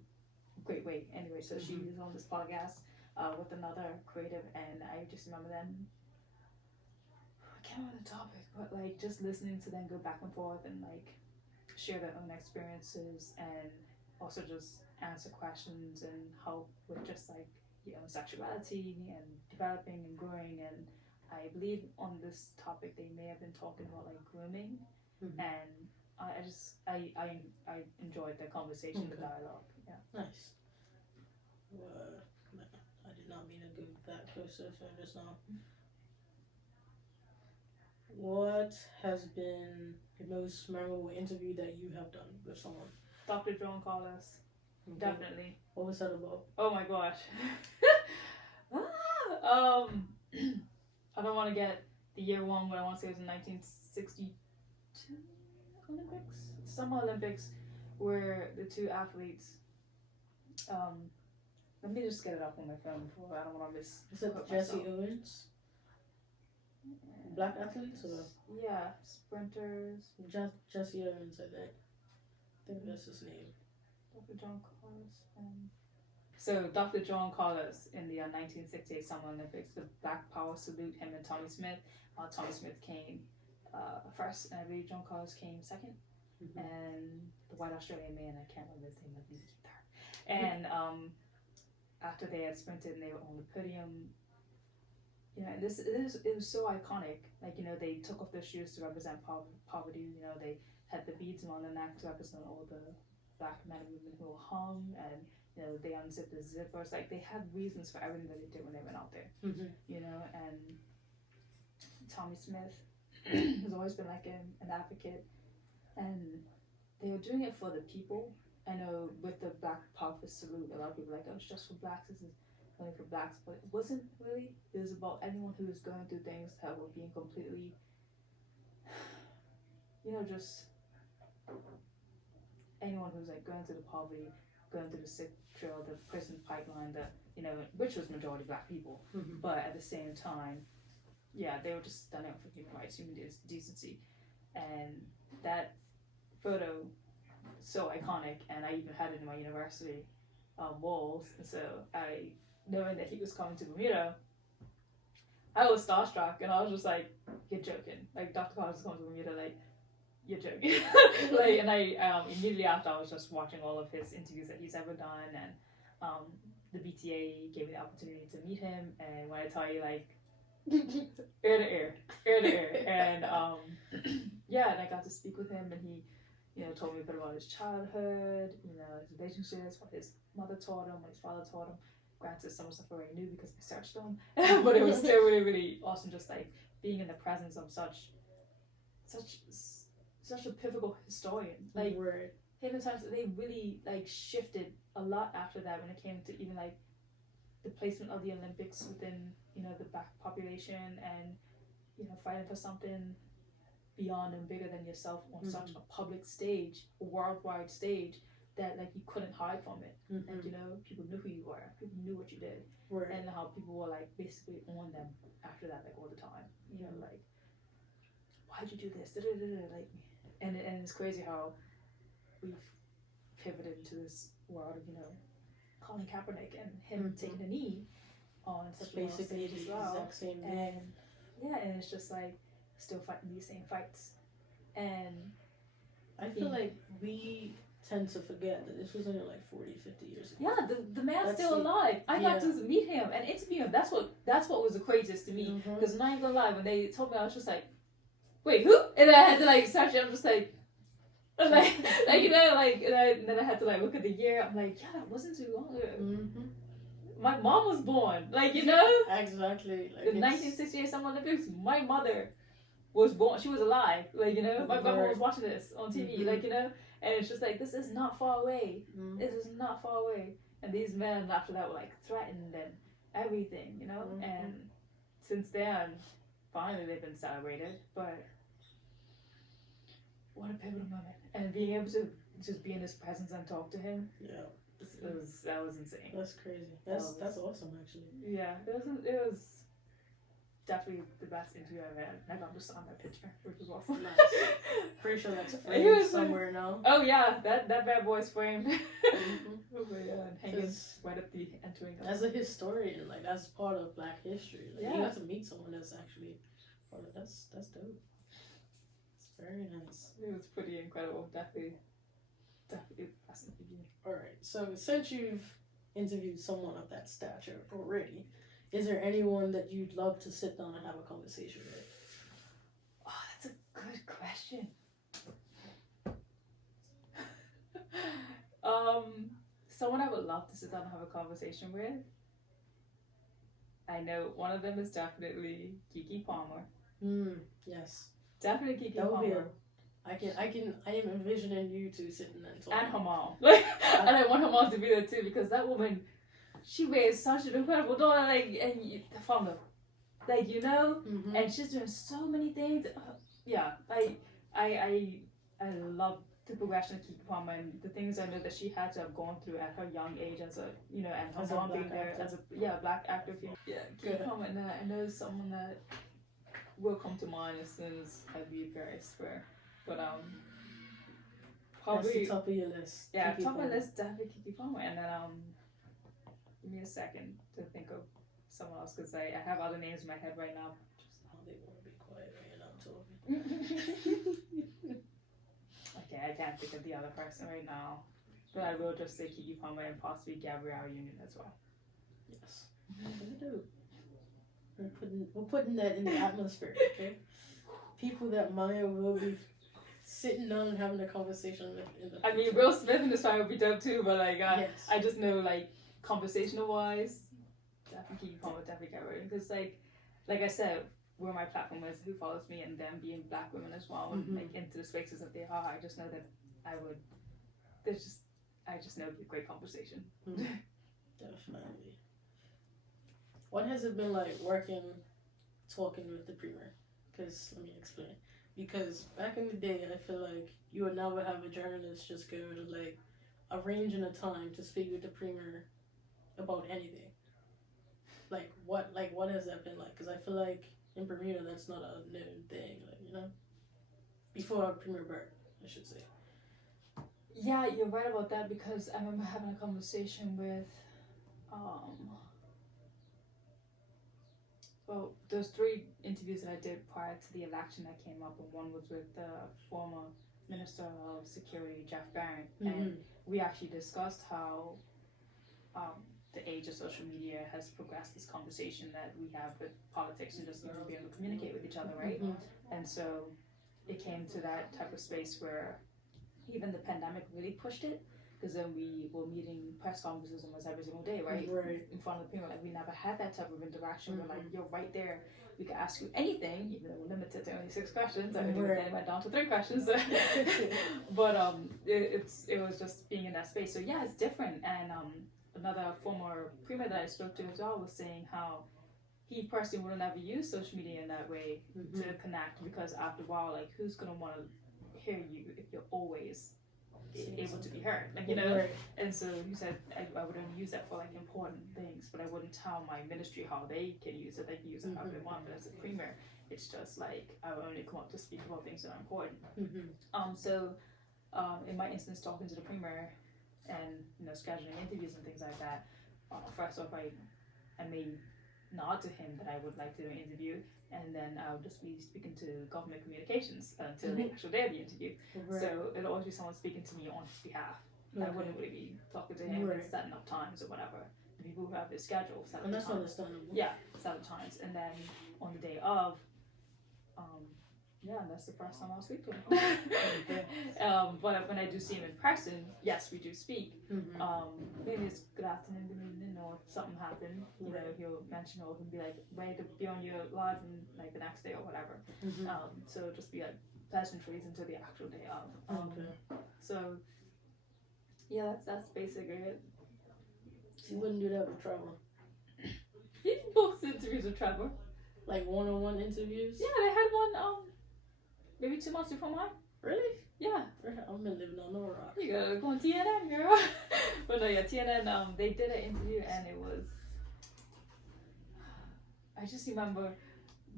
great way. Anyway, so she was on this podcast with another creative, and I just remember them. I can't remember the topic, but like just listening to them go back and forth and like share their own experiences, and also just answer questions and help with just like sexuality and developing and growing. And I believe on this topic they may have been talking about like grooming, and I enjoyed the conversation, the dialogue. Yeah. Nice. Well, I did not mean to go that close to the phone just now. What has been the most memorable interview that you have done with someone? Dr. John Carlos. Okay. Definitely. What was that about? Oh my gosh. I don't want to get the year wrong, but I want to say it was in 1962 Olympics. Summer Olympics, where the two athletes. Let me just get it up on my phone before I don't want to miss. Is it Jesse Owens? Black athletes or? Yeah, sprinters. Jesse Owens, I think that's his name. Dr. John Carlos. So Dr. John Carlos in the 1968 Summer Olympics, the Black Power salute, him and Tommy Smith. Tommy Smith came first, and I believe John Carlos came second. And the white Australian man, I can't remember his name, let me keep that. And after they had sprinted and they were on the podium, and it was so iconic. Like, they took off their shoes to represent poverty. They had the beads on their neck to represent all the black men and women who were hung, and you know, they unzipped the zippers. Like, they had reasons for everything that they did when they went out there, you know. And Tommy Smith has always been like an advocate, and they were doing it for the people. I know with the Black Power salute, a lot of people are like, oh, it's just for blacks, this is only for blacks, but it wasn't really. It was about anyone who was going through things that were being completely, you know, just anyone who's like going through the poverty, going through the sick trail, the prison pipeline, that, you know, which was majority black people, but at the same time, yeah, they were just standing up for human rights, human decency, and that photo so iconic, and I even had it in my university walls. And so knowing that he was coming to Bermuda, I was starstruck, and I was just like, "You're joking! Like, Dr. Collins is coming to Bermuda, like, you're joking!" Like, and I immediately after, I was just watching all of his interviews that he's ever done, and the BTA gave me the opportunity to meet him, and when I tell you, like, ear to ear, and yeah, and I got to speak with him, and he, you know, told me a bit about his childhood, you know, his relationships, what his mother taught him, what his father taught him. Granted, some stuff I already knew because I searched them, but it was still really, really awesome, just like being in the presence of such a pivotal historian. Like, him and Science, they really like shifted a lot after that when it came to even like the placement of the Olympics within, you know, the black population, and, you know, fighting for something beyond and bigger than yourself on such a public stage, a worldwide stage, that like you couldn't hide from it. And, you know, people knew who you were, people knew what you did, and how people were like basically on them after that, like all the time. You know, like, why'd you do this? Like, and it's crazy how we've pivoted into this world of, you know, Colin Kaepernick and him taking a knee on such a basically stage as the well. exact same thing. And yeah, and it's just like still fighting these same fights. And I feel like we tend to forget that this was only like 40, 50 years ago. Yeah, the man's still alive. I got to meet him and interview him. That's what was the craziest to me. Because I'm not even gonna lie, when they told me, I was just like, wait, who? And I had to like search it. I'm just like, you know, like, and then I had to like look at the year. I'm like, yeah, that wasn't too long ago. My mom was born, like, you know, exactly. Like, in 1968 Summer Olympics. My mother was born. She was alive, like, you know. My grandma was watching this on TV, like, you know. And it's just like, this is not far away. This is not far away. And these men after that were like threatened and everything, you know. And since then, finally they've been celebrated. But what a pivotal moment! And being able to just be in his presence and talk to him. Yeah. That was insane. That's crazy. That's awesome, actually. Yeah, it was definitely the best interview I've had. I got to sign that picture, which was awesome. Nice. Pretty sure that's framed somewhere now. Oh yeah, that bad boy's framed. Hanging right at the entering. As a historian, like, that's part of Black history. Like, you got to meet someone that's actually part of that's dope. It's very nice. It was pretty incredible. Definitely fascinating. Alright, so since you've interviewed someone of that stature already, is there anyone that you'd love to sit down and have a conversation with? Oh, that's a good question. Someone I would love to sit down and have a conversation with. I know one of them is definitely Keke Palmer. Yes. Definitely Keke Palmer. I am envisioning you two sitting and talking. And her mom. And I want her mom to be there too, because that woman, she raised such an incredible daughter, like, and from the, like, you know, and she's doing so many things. Yeah, I love the progression of Keke Palmer and the things I know that she had to have gone through at her young age as a, you know, and her mom being there as a black actor. Yeah, Keke Palmer, and I know someone that will come to mind as soon as I leave here, I swear. But probably that's the top of your list. Yeah, top of my list, definitely Keke Palmer, and then give me a second to think of someone else, because I have other names in my head right now. Just they want to be quiet when you're not talking. Okay, I can't think of the other person right now, but I will just say Keke Palmer and possibly Gabrielle Union as well. Yes, we're putting that in the atmosphere. Okay, people that Maya will be sitting down and having a conversation in the I mean, Will Smith in this time would be dope too, but like, yes. I just know like conversational wise, definitely keep on with definitely get ready because like I said, where my platform is, who follows me, and them being Black women as well, and like into the spaces that they are, I just know that I just know it'd be a great conversation. Definitely. What has it been like talking with the premier? Because let me explain. Because back in the day, I feel like you would never have a journalist just go to like arranging a time to speak with the premier about anything. Like what has that been like? Because I feel like in Bermuda, that's not a known thing. Like, you know, before Premier Bert, I should say. Yeah, you're right about that because I remember having a conversation with, well, those 3 interviews that I did prior to the election that came up, and one was with the former Minister of Security, Jeff Barron, and we actually discussed how the age of social media has progressed this conversation that we have with politics and just being able to communicate with each other, right? And so it came to that type of space where even the pandemic really pushed it, because then we were meeting press conferences almost every single day, right? In front of the people. Like, we never had that type of interaction where like you're right there, we could ask you anything, even though we're limited to only 6 questions. I think then it went down to 3 questions. But it was just being in that space. So yeah, it's different. And another former premier that I spoke to as well was saying how he personally wouldn't ever use social media in that way to connect, because after a while, like, who's gonna want to hear you if you're always able to be heard, like, you know? And so he said I would only use that for like important things, but I wouldn't tell my ministry how they can use it. They can use it how they want, but as a premier, it's just like I would only come up to speak about things that are important. So in my instance, talking to the premier and, you know, scheduling interviews and things like that, first off, I may nod to him that I would like to do an interview, and then I'll just be speaking to government communications until the actual day of the interview. So it'll always be someone speaking to me on his behalf. I wouldn't really be talking to him and setting up times or whatever. The people who have his schedule set up that's times. understandable. Yeah, set up times, and then on the day of, yeah, and that's the first time I'll speak to him. But when I do see him in person, yes, we do speak. Maybe it's good afternoon, good evening, or if something happened, you know, he'll mention, or he'll be like, ready to be on your live and like the next day or whatever. So it'll just be like pleasantries until the actual day of. So yeah, that's basically it. You wouldn't do that with Trevor? He books interviews with Trevor. Like one-on-one interviews? Yeah, they had one maybe 2 months before mine. Really? Yeah. I've been living on the rock. You gotta go on TNN, girl. But no, yeah, TNN, they did an interview and it was, I just remember,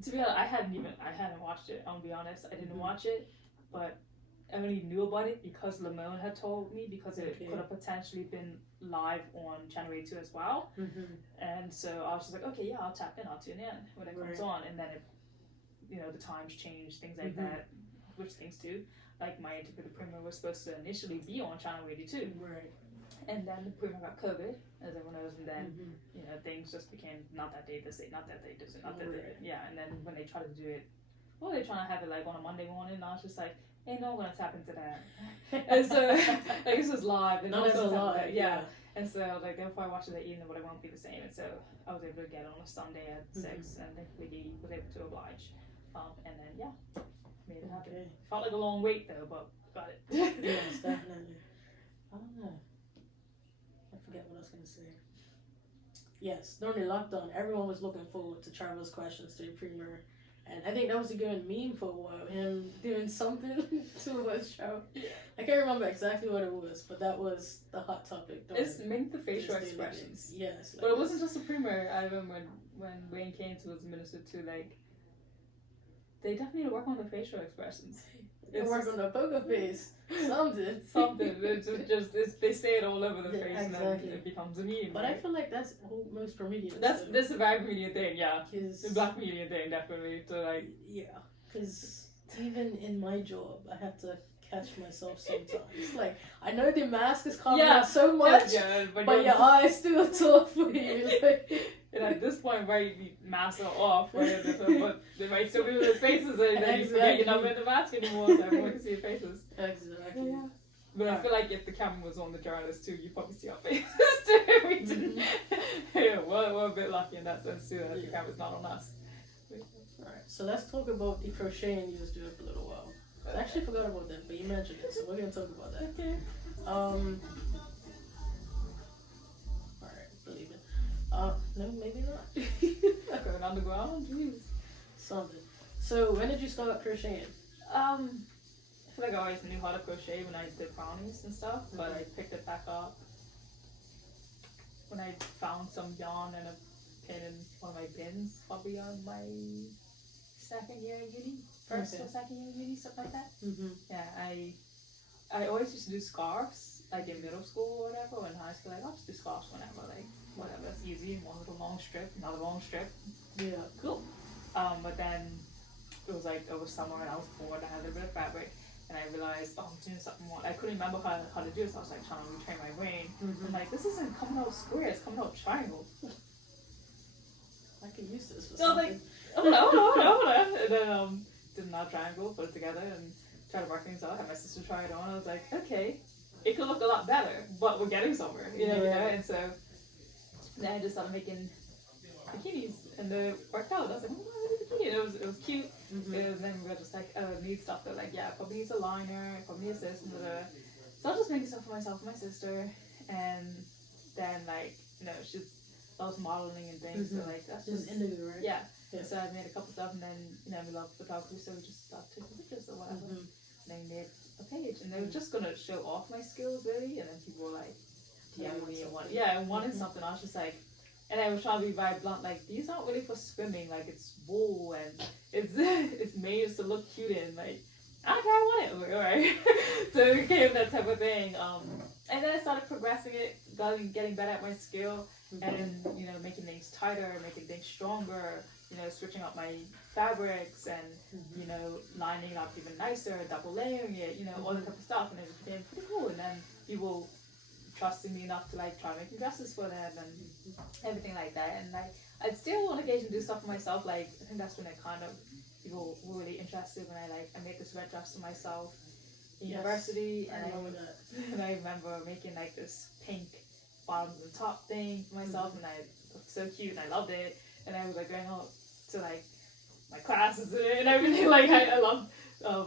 to be honest, I hadn't watched it, I'll be honest. I didn't watch it, but I only knew about it because Lamone had told me, because it could have potentially been live on January 2 as well. And so I was just like, okay, yeah, I'll tap in, I'll tune in when it comes on. And then it, you know, the times change, things like that, which things do. Like, my interview with the premier was supposed to initially be on Channel 82. And then the premier got COVID, as everyone knows, and then, you know, things just became not that day, this day, not that day, this day, not that day. Yeah, and then when they tried to do it, well, they're trying to have it like on a Monday morning, and I was just like, ain't no one gonna tap into that. And so, like, this was live, and also live, yeah. And so, like, they'll probably watch it that evening, but it won't be the same. And so, I was able to get it on a Sunday at 6, and thankfully was able to oblige. And then, yeah, made it happen. Felt like a long wait, though, but got it. Yes, definitely. I don't know. I forget what I was going to say. Yes, during the lockdown, everyone was looking forward to Trevor's questions to the premier. And I think that was a good meme for a while, him doing something to his show. I can't remember exactly what it was, but that was the hot topic. It's make the facial expressions. Yes. Like, but it wasn't just the premier. I remember when Wayne Keynes was minister too, like, they definitely need to work on the facial expressions. They work on the poker face. Something. It's they say it all over the face, and then it becomes a meme. But I feel like that's most Bermudian. That's a very Bermudian thing, yeah. The Black Bermudian thing, definitely. So, like, yeah, because even in my job, I have to catch myself sometimes. Like, I know the mask is covering up so much, but your eyes still talk for you. And at this point, point write master off, right? But they might still be with their faces, and then you forget you're not wearing the mask anymore, so everyone can see your faces. Exactly. Yeah. But I feel like if the camera was on the journalist too, you'd probably see our faces too. Yeah, we're a bit lucky in that sense too, that the camera's not on us. Alright, so let's talk about the crocheting you was doing for a little while. I actually forgot about that, but you mentioned it, so we're gonna talk about that. Okay. Alright, believe it. No, maybe not. Going underground, jeez. Something. So when did you start crocheting? I feel like I always knew how to crochet when I did brownies and stuff, but I picked it back up when I found some yarn and a pin in one of my bins, probably on my second year of uni, first or second year of uni, something like that. Yeah, I always used to do scarves, like in middle school or whatever, or in high school, like I'll just do scarves whenever, like whatever, that's easy, one little long strip, another long strip. Yeah. Cool. But then it was like over summer and I was bored, I had a bit of fabric. And I realized, I'm doing something more. I couldn't remember how to do it, so I was like trying to retrain my brain. I'm like, this isn't coming out square, it's coming out triangle. I can use this for so something. I was like, hold on. And then did another triangle, put it together, and tried to work things out. Had my sister try it on. I was like, okay, it could look a lot better, but we're getting somewhere, you know. And so then I just started making bikinis, and they worked out. I was like, oh, I did a bikini. It was cute. It was, then we were just like, oh, it needs stuff. They're like, yeah, it probably needs a liner, it probably needs this, and da. So I was just making stuff for myself and my sister, and then like, she's loves modeling and things, so like that's just into it, right? Yeah. So I made a couple stuff, and then we love photography, so we just started taking pictures or whatever. And then we made a page, and they were just gonna show off my skills really, and then people were like, DMing me and wanted something. I was just like. And I was trying to be very blunt, like, these aren't really for swimming, like, it's wool, and it's made to look cute in, like, okay, I want it, alright. So it became that type of thing, and then I started progressing it, getting better at my skill, and, making things tighter, making things stronger, switching up my fabrics, and, lining it up even nicer, double layering it, all that type of stuff, and it became pretty cool, and then people trusting me enough to like try making dresses for them and everything like that, and like I'd still on occasion do stuff for myself. Like I think that's when people were really interested when I made this red dress for myself in university, and I remember making like this pink bottoms and top thing for myself, and I looked so cute and I loved it, and I was like going out to like my classes and everything. Like I love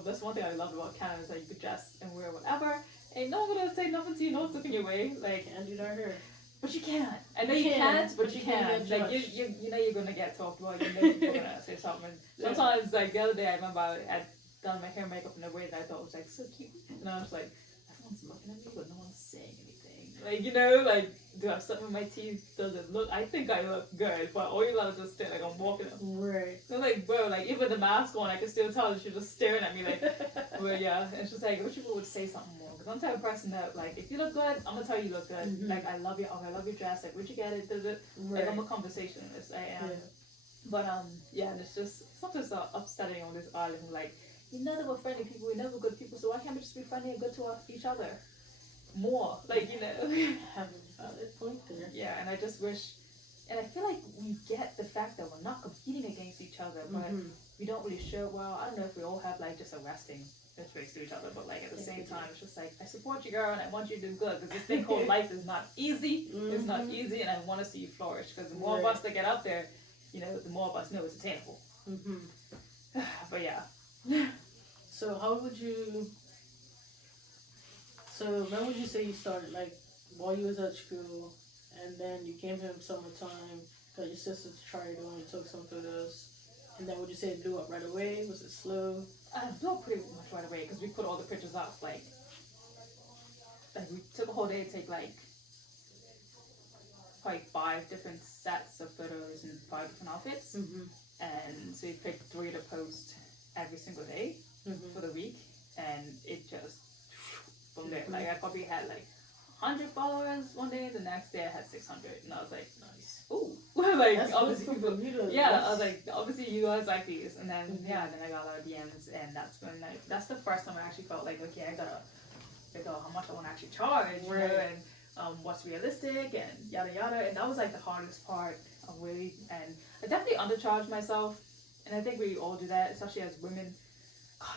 that's one thing I loved about Canada is that you could dress and wear whatever. Ain't no one gonna say nothing to you, no one's looking your way. Like, and do not hurt. But you can't. I know you can't, but you can. Like, you know you're gonna get talked about, you know people are gonna say something. Sometimes, like, the other day I remember I had done my hair and makeup in a way that I thought was, like, so cute. And I was like, everyone's looking at me, but no one's saying anything. Like, like, do I have something in my teeth? Does it look, I think I look good, but all you gotta just stare, like, I'm walking up. Right. So, like, bro, like, even the mask on, I can still tell that she's just staring at me, like, well, yeah. And she's like, I wish people would say something more. Because I'm the type of person that, like, if you look good, I'm gonna tell you look good. Like, I love I love your dress. Like, where'd you get it? Like, I'm a conversationalist. I am. Yeah. But, yeah, and it's just, something so upsetting on this island. Like, we know that we're friendly people, we know we're good people, so why can't we just be friendly and good to each other? More. Like, Have a valid point there. Yeah, and I just wish, and I feel like we get the fact that we're not competing against each other, but we don't really show it well. I don't know if we all have, like, just a resting face to each other, but like at the same time, it's just like, I support you, girl, and I want you to do good, because this thing called life is not easy. It's not easy, and I want to see you flourish, because the more of us that get out there, the more of us know it's attainable. But yeah. So when would you say you started, like, while you was at school, and then you came here in summertime, got your sister to try it on, you took some photos, and then would you say it blew up right away? Was it slow? It blew up pretty much right away, because we put all the pictures up, like we took a whole day to take, like, probably 5 different sets of photos and 5 different outfits, and so we picked 3 to post every single day for the week, and it just, from there, like, I probably had, like, 100 followers one day, the next day I had 600, and I was like, nice. Ooh. Like, that's obviously people, Bermuda. I was like, obviously you guys like these, and then, then I got a lot of DMs, and that's the first time I actually felt like, okay, I gotta figure out how much I want to actually charge, and what's realistic and yada yada. And that was like the hardest part of really. And I definitely undercharged myself, and I think we all do that, especially as women. God,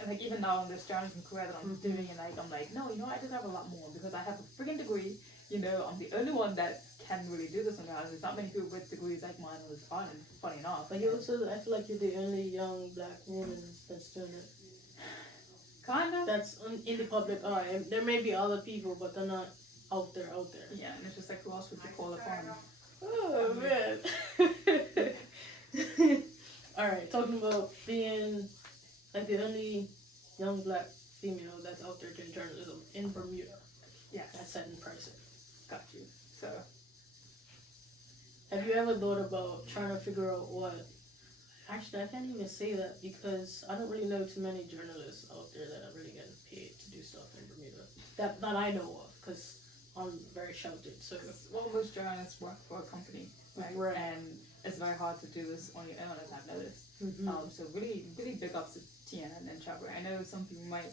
and like even now in this journalism career that I'm doing, and like I'm like, no, you know, I deserve a lot more because I have a freaking degree. You know, I'm the only one that can really do this in journalism. There's not many people with degrees like mine was on, and funny enough. But you also, I feel like you're the only young black woman that's doing it. Kind of. That's in the public eye. And there may be other people, but they're not out there. Yeah, and it's just like, who else would you call upon? Oh, man. All right, talking about being like the only young black female that's out there doing journalism in Bermuda. Yeah. That's set in pricing. Got you. So. Have you ever thought about trying to figure out what... Actually, I can't even say that because I don't really know too many journalists out there that are really getting paid to do stuff in Bermuda. That I know of, because I'm very sheltered. So, well, most journalists work for a company, right? And it's very hard to do this on your own, as I've noticed. Mm-hmm. So really, really big ups to TN and Trevor. I know some people might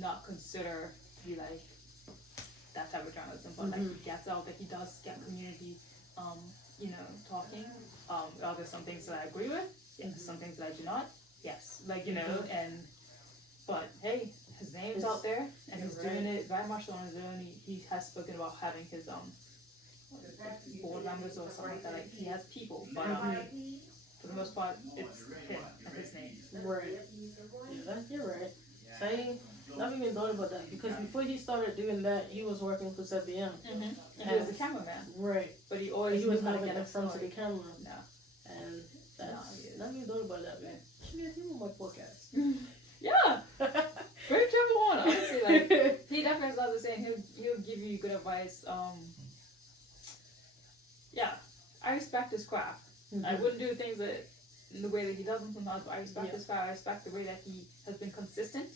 not consider to be like that type of journalism, but like he gets out, that he does get community, you know, talking. Are there some things that I agree with? Yes. Some things that I do not? Yes. Like, you know, but hey, his name's out there, and he's doing it very much on his own. He has spoken about having his board members or something like that. Like, he has people, but for the most part, it's him and his name. Right. Yeah, you're right. So I never even thought about that, because before he started doing that, he was working for ZBM. And he was a cameraman. Right. But he always was not getting in front of the camera. No. And that's, never even thought about that, man. Should be a him on my podcast. Yeah. Very Trevor Warner, honestly. Like, he definitely has a lot to say, and he'll give you good advice. Yeah. I respect his craft. I wouldn't do things that in the way that he does them sometimes, but I respect his craft. I respect the way that he has been consistent.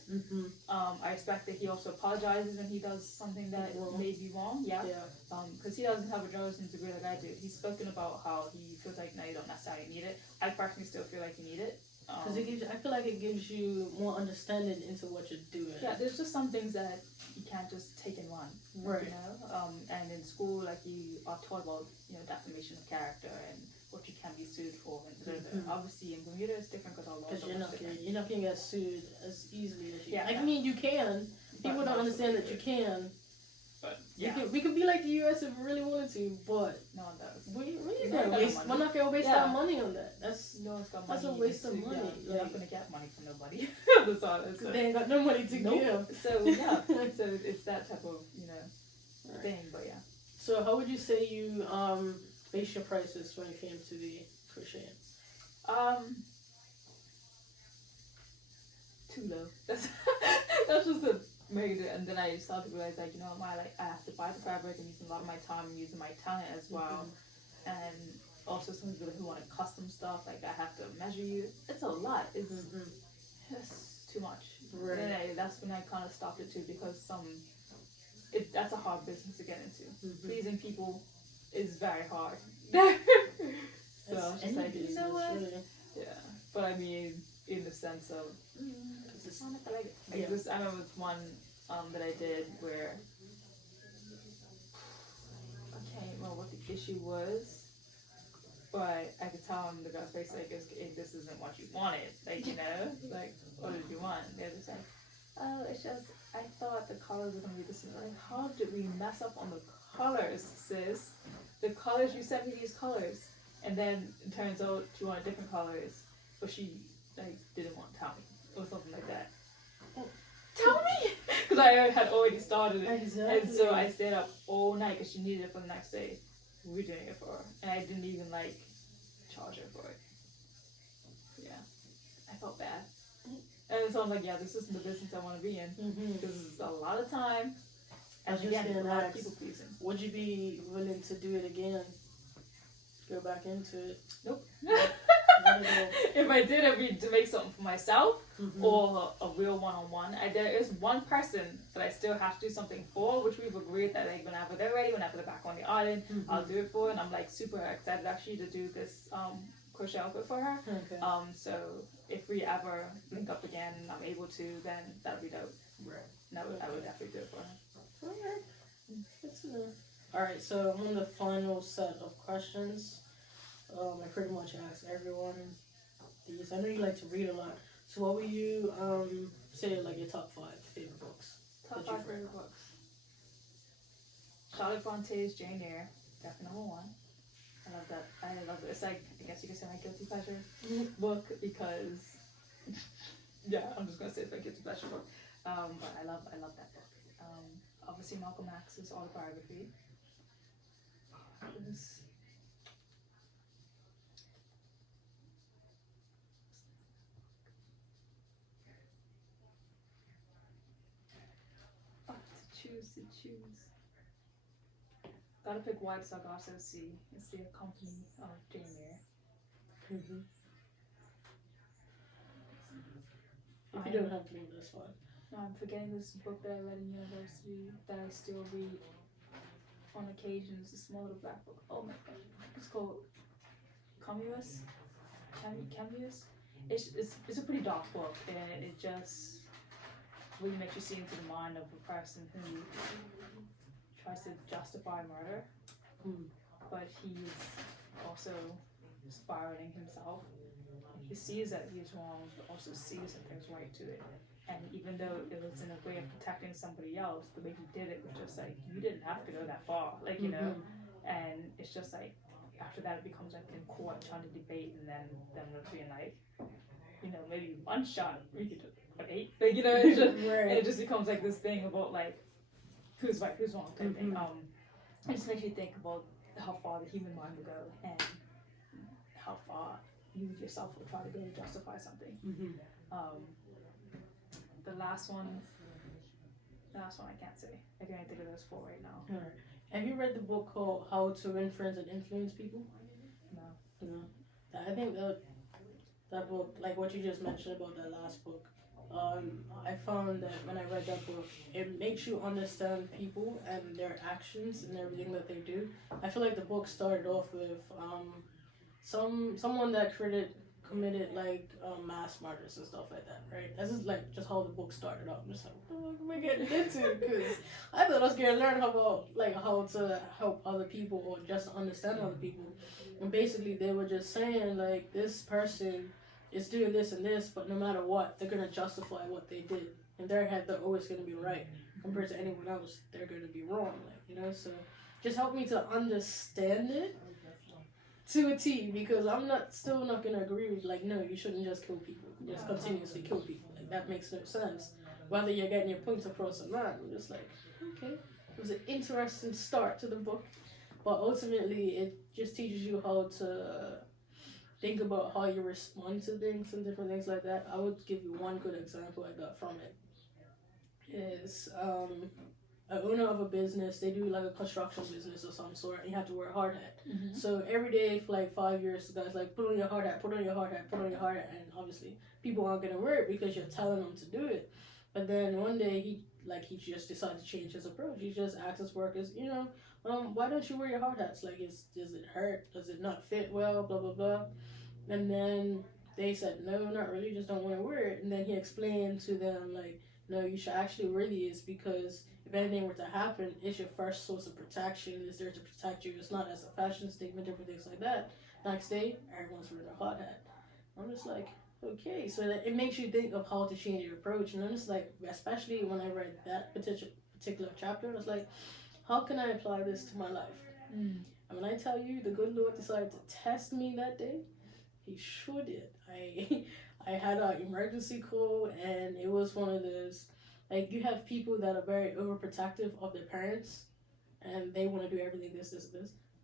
I respect that he also apologizes when he does something that may be wrong. Yeah. Because he doesn't have a journalism degree like I do. He's spoken about how he feels like, no, you don't necessarily need it. I personally still feel like you need it. Because I feel like it gives you more understanding into what you're doing. Yeah, there's just some things that you can't just take and run. Right. You know? And in school, like, you are taught about, you know, defamation of character and what you can be sued for. And obviously in Bermuda it's different because our laws are different. You're not going to get sued as easily as you can. Yeah. I mean, you can. People don't understand that you can. But we could be like the US if we really wanted to, but no one does. We're not gonna waste our money on that. That's a waste of money. You're not gonna get money from nobody. That's all. So. They ain't got no money to give. So yeah, so it's that type of thing. But yeah. So how would you say you base your prices when it came to the crocheting? Too low. That's just a major. And then I started to realize, like, you know, I have to buy the fabric and using a lot of my time and using my talent as well. And also some people who want to custom stuff, like I have to measure you. It's a lot. It's too much. Right. And that's when I kind of stopped it too, because that's a hard business to get into. Pleasing people is very hard. So I was just like, you know what? Really. Yeah. But I mean, in the sense of, I remember one that I did where I can't remember what the issue was, but I could tell him, the guy's face, like, this isn't what you wanted, like, you know, like, what did you want? And they're just like, oh, it's just, I thought the colors were gonna be this. Like, how did we mess up on the colors, sis? The colors, you sent me these colors, and then it turns out she wanted different colors, but she like didn't want to tell me or something like that. Oh, tell me, because I had already started it, and so I stayed up all night because she needed it for the next day. We were doing it for her, and I didn't even like charge her for it. Yeah, I felt bad, and so I'm like, yeah, this isn't the business I want to be in. This is a lot of time. And again, a lot of people pleasing. Would you be willing to do it again? Go back into it? Nope. If I did, it'd be to make something for myself or a real one-on-one. There is one person that I still have to do something for, which we've agreed that like whenever they're ready, whenever they're back on the island, I'll do it for. And I'm like super excited actually to do this crochet outfit for her. Okay. So if we ever link up again and I'm able to, then that'd be dope. Right. And I would definitely do it for her. Alright. Good to know. Alright, so on the final set of questions, I pretty much asked everyone these. I know you like to read a lot. So what would you say like your top 5 favorite books? Top 5 favorite books. Charlotte Bronte's Jane Eyre, definitely number 1. I love that. I love it. It's like, I guess you could say my guilty pleasure book because, yeah, I'm just gonna say it's my guilty pleasure book. But I love that book. Obviously Malcolm X's autobiography. To choose. Gotta pick White Sargasso Sea. It's the company of Jane Eyre. Mm-hmm. If you don't have to read this one. No, I'm forgetting this book that I read in university that I still read on occasion. It's a small little black book. Oh my god. It's called Camus. It's a pretty dark book, and it just really makes you see into the mind of a person who tries to justify murder, but he's also spiraling himself. He sees that he's wrong, but also sees that there's right to it. And even though it was in a way of protecting somebody else, the way he did it was just like, you didn't have to go that far, like, you know? And it's just like, after that it becomes like in court trying to debate, and then it's being like, you know, maybe one shot, we could just, like 8, like, you know, it's just, and it just becomes like this thing about like, who's right, who's wrong, kind of thing. It just makes you think about how far the human mind will go, and how far you yourself will try to go to justify something. The last one I can't say. I can't think of those 4 right now. Alright. Have you read the book called How to Win Friends and Influence People? No. I think that book, like what you just mentioned about that last book, I found that when I read that book, it makes you understand people and their actions and everything that they do. I feel like the book started off with someone that committed like mass murders and stuff like that, right? This is like just how the book started out. I'm just like, what am I getting into? Because I thought I was gonna learn about like how to help other people or just understand other people. And basically they were just saying like, this person is doing this and this, but no matter what, they're gonna justify what they did. In their head, they're always gonna be right. Compared to anyone else, they're gonna be wrong. Like, you know, so just help me to understand it to a T, because I'm still not gonna agree with like, no, you shouldn't just kill people, just continuously kill people. Like, that makes no sense. Whether you're getting your points across or not, I'm just like, okay. It was an interesting start to the book, but ultimately it just teaches you how to think about how you respond to things and different things like that. I would give you one good example I got from it. Is an owner of a business, they do like a construction business of some sort, and you have to wear a hard hat. So every day for like 5 years, the guy's like, put on your hard hat, put on your hard hat, put on your hard hat, and obviously people aren't gonna wear it because you're telling them to do it. But then one day he just decided to change his approach. He just asked his workers, you know, why don't you wear your hard hats? Like, does it hurt? Does it not fit well? Blah blah blah. And then they said, no, not really, just don't want to wear it. And then he explained to them like, no, you should actually wear these because if anything were to happen, it's your first source of protection. It's there to protect you. It's not as a fashion statement, different things like that. Next day, everyone's wearing a hard hat. I'm just like, okay. So that it makes you think of how to change your approach. And I'm just like, especially when I read that particular chapter, I was like, how can I apply this to my life? And when I tell you the good Lord decided to test me that day, he sure did. I had an emergency call, and it was one of those, like, you have people that are very overprotective of their parents, and they want to do everything this.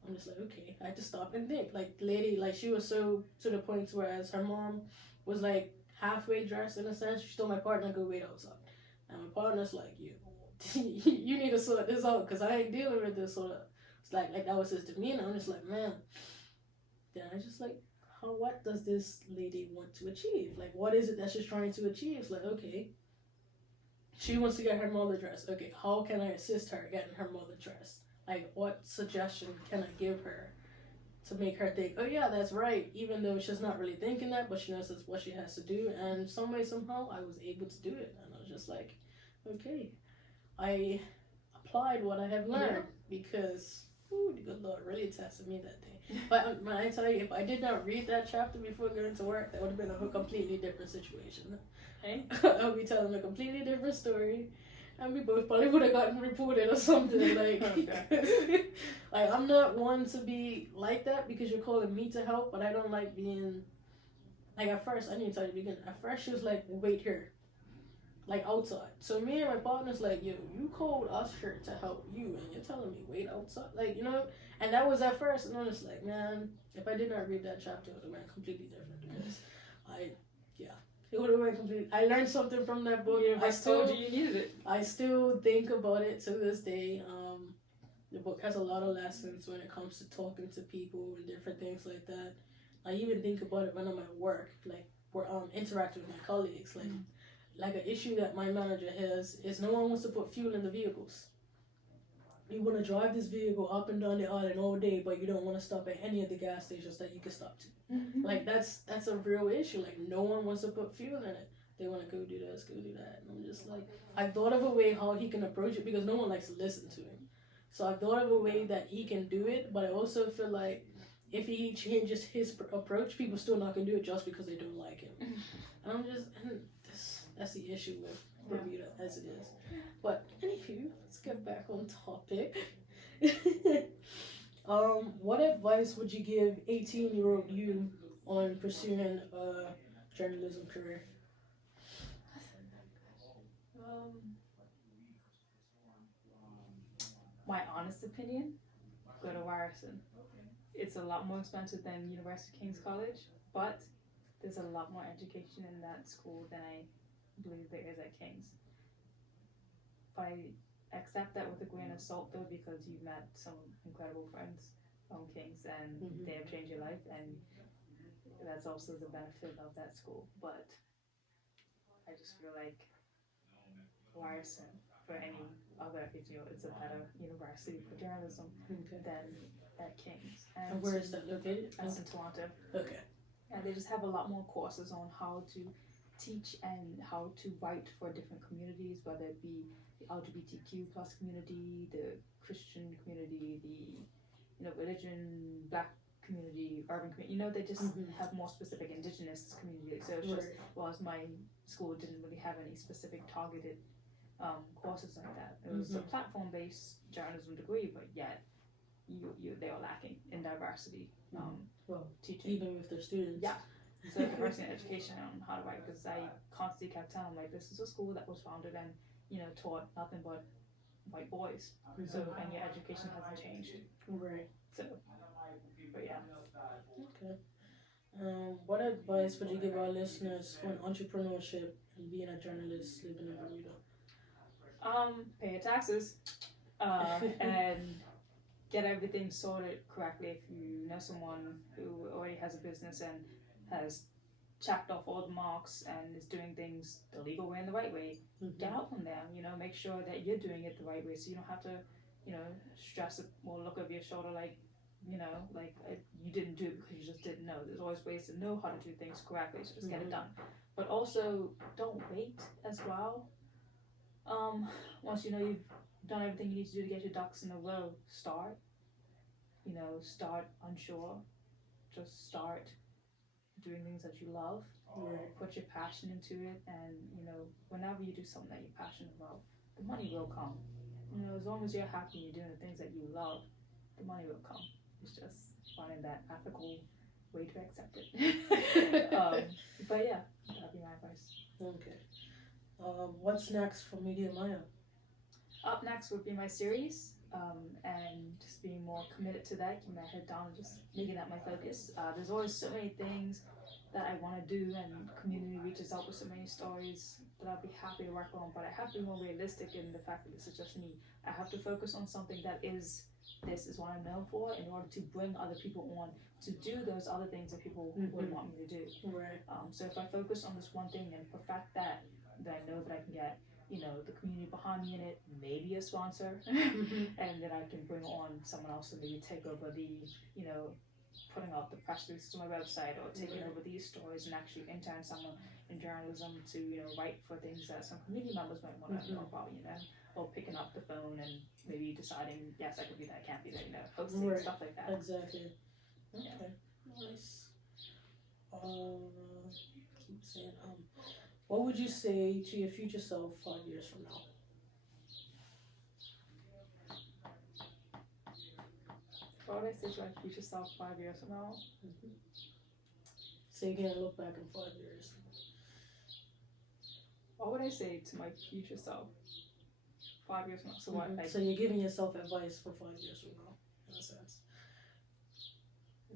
I'm just like, okay, I had to stop and think. Like, the lady, like, she was so to the point whereas her mom was, like, halfway dressed in a sense. She told my partner to go wait outside. And my partner's like, you need to sort this out, because I ain't dealing with this sort of, it's like that was his demeanor. I'm just like, man. Then I just like, what does this lady want to achieve? Like, what is it that she's trying to achieve? It's like, okay, she wants to get her mother dressed. Okay, how can I assist her getting her mother dressed? Like, what suggestion can I give her to make her think, oh yeah, that's right, even though she's not really thinking that, but she knows that's what she has to do. And some way, somehow, I was able to do it. And I was just like, okay, I applied what I have learned because, ooh, the good Lord really tested me that day. But when I tell you, if I did not read that chapter before going to work, that would have been a completely different situation. Hey? I'll be telling a completely different story. And we both probably would have gotten reported or something. Like, like, I'm not one to be like that because you're calling me to help, but I don't like being, like, at first, I need to tell you again, at first she was like, wait here, like, outside. So me and my partner's like, yo, you called us here to help you, and you're telling me wait outside? Like, you know? And that was at first, and I'm just like, man, if I did not read that chapter, it would have been completely different because it would have been completely. I learned something from that book. I told you you needed it. I still think about it to this day. The book has a lot of lessons when it comes to talking to people and different things like that. I even think about it when I'm at work, like we're interacting with my colleagues. Like an issue that my manager has is no one wants to put fuel in the vehicles. You want to drive this vehicle up and down the island all day, but you don't want to stop at any of the gas stations that you can stop to. Like that's a real issue. Like no one wants to put fuel in it. They want to go do this, go do that. And I'm just like, I thought of a way how he can approach it because no one likes to listen to him. So I thought of a way that he can do it, but I also feel like if he changes his approach, people still not gonna do it just because they don't like him. And I'm just, that's the issue with Bermuda as it is. But anywho, let's get back on topic. What advice would you give 18-year-old you on pursuing a journalism career? My honest opinion, go to Ryerson. It's a lot more expensive than University of King's College, but there's a lot more education in that school than I believe there is at King's. But I accept that with a grain of salt though, because you've met some incredible friends from King's and they have changed your life, and that's also the benefit of that school. But I just feel like Ryerson, for any other, it's a better university for journalism than at King's. And where is that located? That's in Toronto. Okay. And they just have a lot more courses on how to teach and how to write for different communities, whether it be the LGBTQ plus community, the Christian community, the religion, Black community, urban community. They just have more specific Indigenous communities. So it's just, whereas my school didn't really have any specific targeted courses like that. It was a platform-based journalism degree, but yet they were lacking in diversity teaching. Even with their students. Yeah. So diversity in education on how to write, because I constantly kept telling them, like, this is a school that was founded and taught nothing but white boys. So and your education hasn't changed. Right. So, but yeah. Okay. What advice would you give our listeners on entrepreneurship and being a journalist living in Bermuda? Pay your taxes, and get everything sorted correctly. If you know someone who already has a business and has checked off all the marks and is doing things the legal way and the right way, get out from them. Make sure that you're doing it the right way, so you don't have to, stress it or look over your shoulder like you didn't do it because you just didn't know. There's always ways to know how to do things correctly, so just get it done. But also, don't wait as well. Once you've done everything you need to do to get your ducks in a row, start. Start unsure. Just start doing things that you love. Put your passion into it, and whenever you do something that you're passionate about, the money will come. As long as you're happy and you're doing the things that you love, the money will come. It's just finding that ethical way to accept it. But yeah, that'd be my advice. Okay. What's next for Media Maya? Up next would be my series, and just being more committed to that, keeping my head down and just making that my focus. There's always so many things that I want to do, and community reaches out with so many stories that I'll be happy to work on, but I have to be more realistic in the fact that this is just me. I have to focus on something that this is what I'm known for, in order to bring other people on to do those other things that people would want me to do. Right. So if I focus on this one thing and perfect that, then I know that I can get the community behind me in it, maybe a sponsor, and then I can bring on someone else to maybe take over the putting out the press releases on my website or taking over these stories and actually intern someone in journalism to, write for things that some community members might want to know about, or picking up the phone and maybe deciding, yes, I could be that, I can't be that, hosting, stuff like that. Exactly. Okay. Nice. Keep saying, what would you say to your future self 5 years from now? What would I say to my future self 5 years from now? So you're gonna look back in 5 years. What would I say to my future self 5 years from now? So what? So you're giving yourself advice for 5 years from now, in a sense.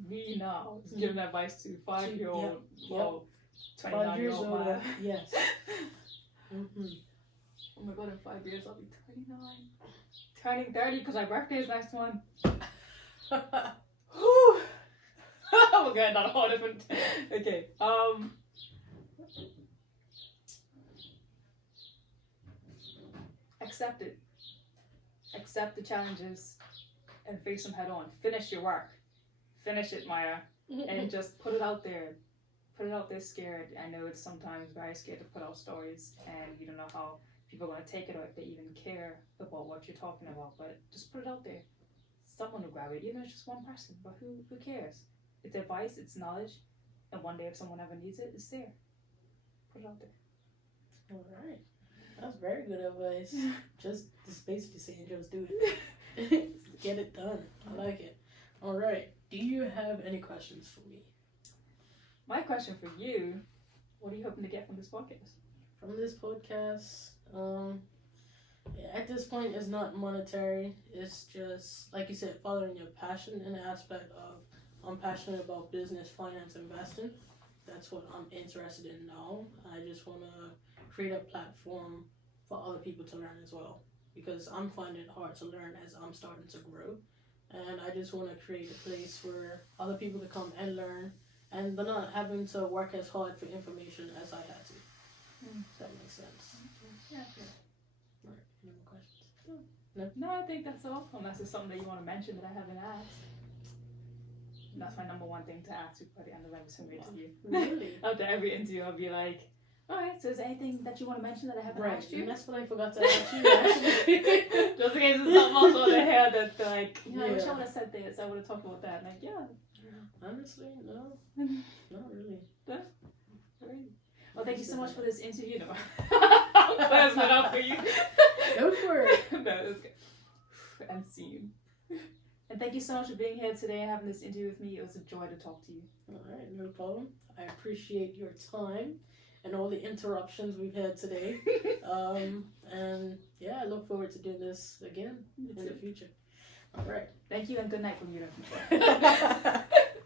Me now is giving advice to 5-year-old, 29-year-old. Yes. Oh my god, in 5 years I'll be 29. Turning 30 because my birthday is next month. Oh my god, not a whole different. Okay. Accept it. Accept the challenges and face them head on. Finish your work. Finish it, Maya. And just put it out there. Put it out there scared. I know it's sometimes very scared to put out stories and you don't know how people are going to take it or if they even care about what you're talking about, but just put it out there. Someone will grab it, even if it's just one person, but who cares? It's advice, it's knowledge, and one day if someone ever needs it, it's there. Put it out there. Alright. That's very good advice. Just basically saying just do it. Get it done. I like it. Alright. Do you have any questions for me? My question for you, what are you hoping to get from this podcast? From this podcast, at this point, it's not monetary. It's just, like you said, following your passion in the aspect of I'm passionate about business, finance, investing. That's what I'm interested in now. I just want to create a platform for other people to learn as well. Because I'm finding it hard to learn as I'm starting to grow. And I just want to create a place where other people can come and learn. And they're not having to work as hard for information as I had to. If that makes sense. Yeah. Right. Any more questions? No, I think that's all. Unless it's something that you want to mention that I haven't asked. That's my number one thing to ask by the end of every single interview. Really? After every interview, I'll be like, alright, so is there anything that you want to mention that I haven't asked you? And that's what I forgot to ask you, actually. Just in case there's something else on the hair that's like, I wish I would have said this, I would have talked about that. And like, Honestly, no. Not really. Well, thank you so much for this interview. No. I'm classing it up for you. Go for it. No, it's good. And scene. And thank you so much for being here today and having this interview with me. It was a joy to talk to you. Alright, no problem. I appreciate your time and all the interruptions we've had today. And yeah, I look forward to doing this again in the future. Alright. Thank you and good night, Bermuda.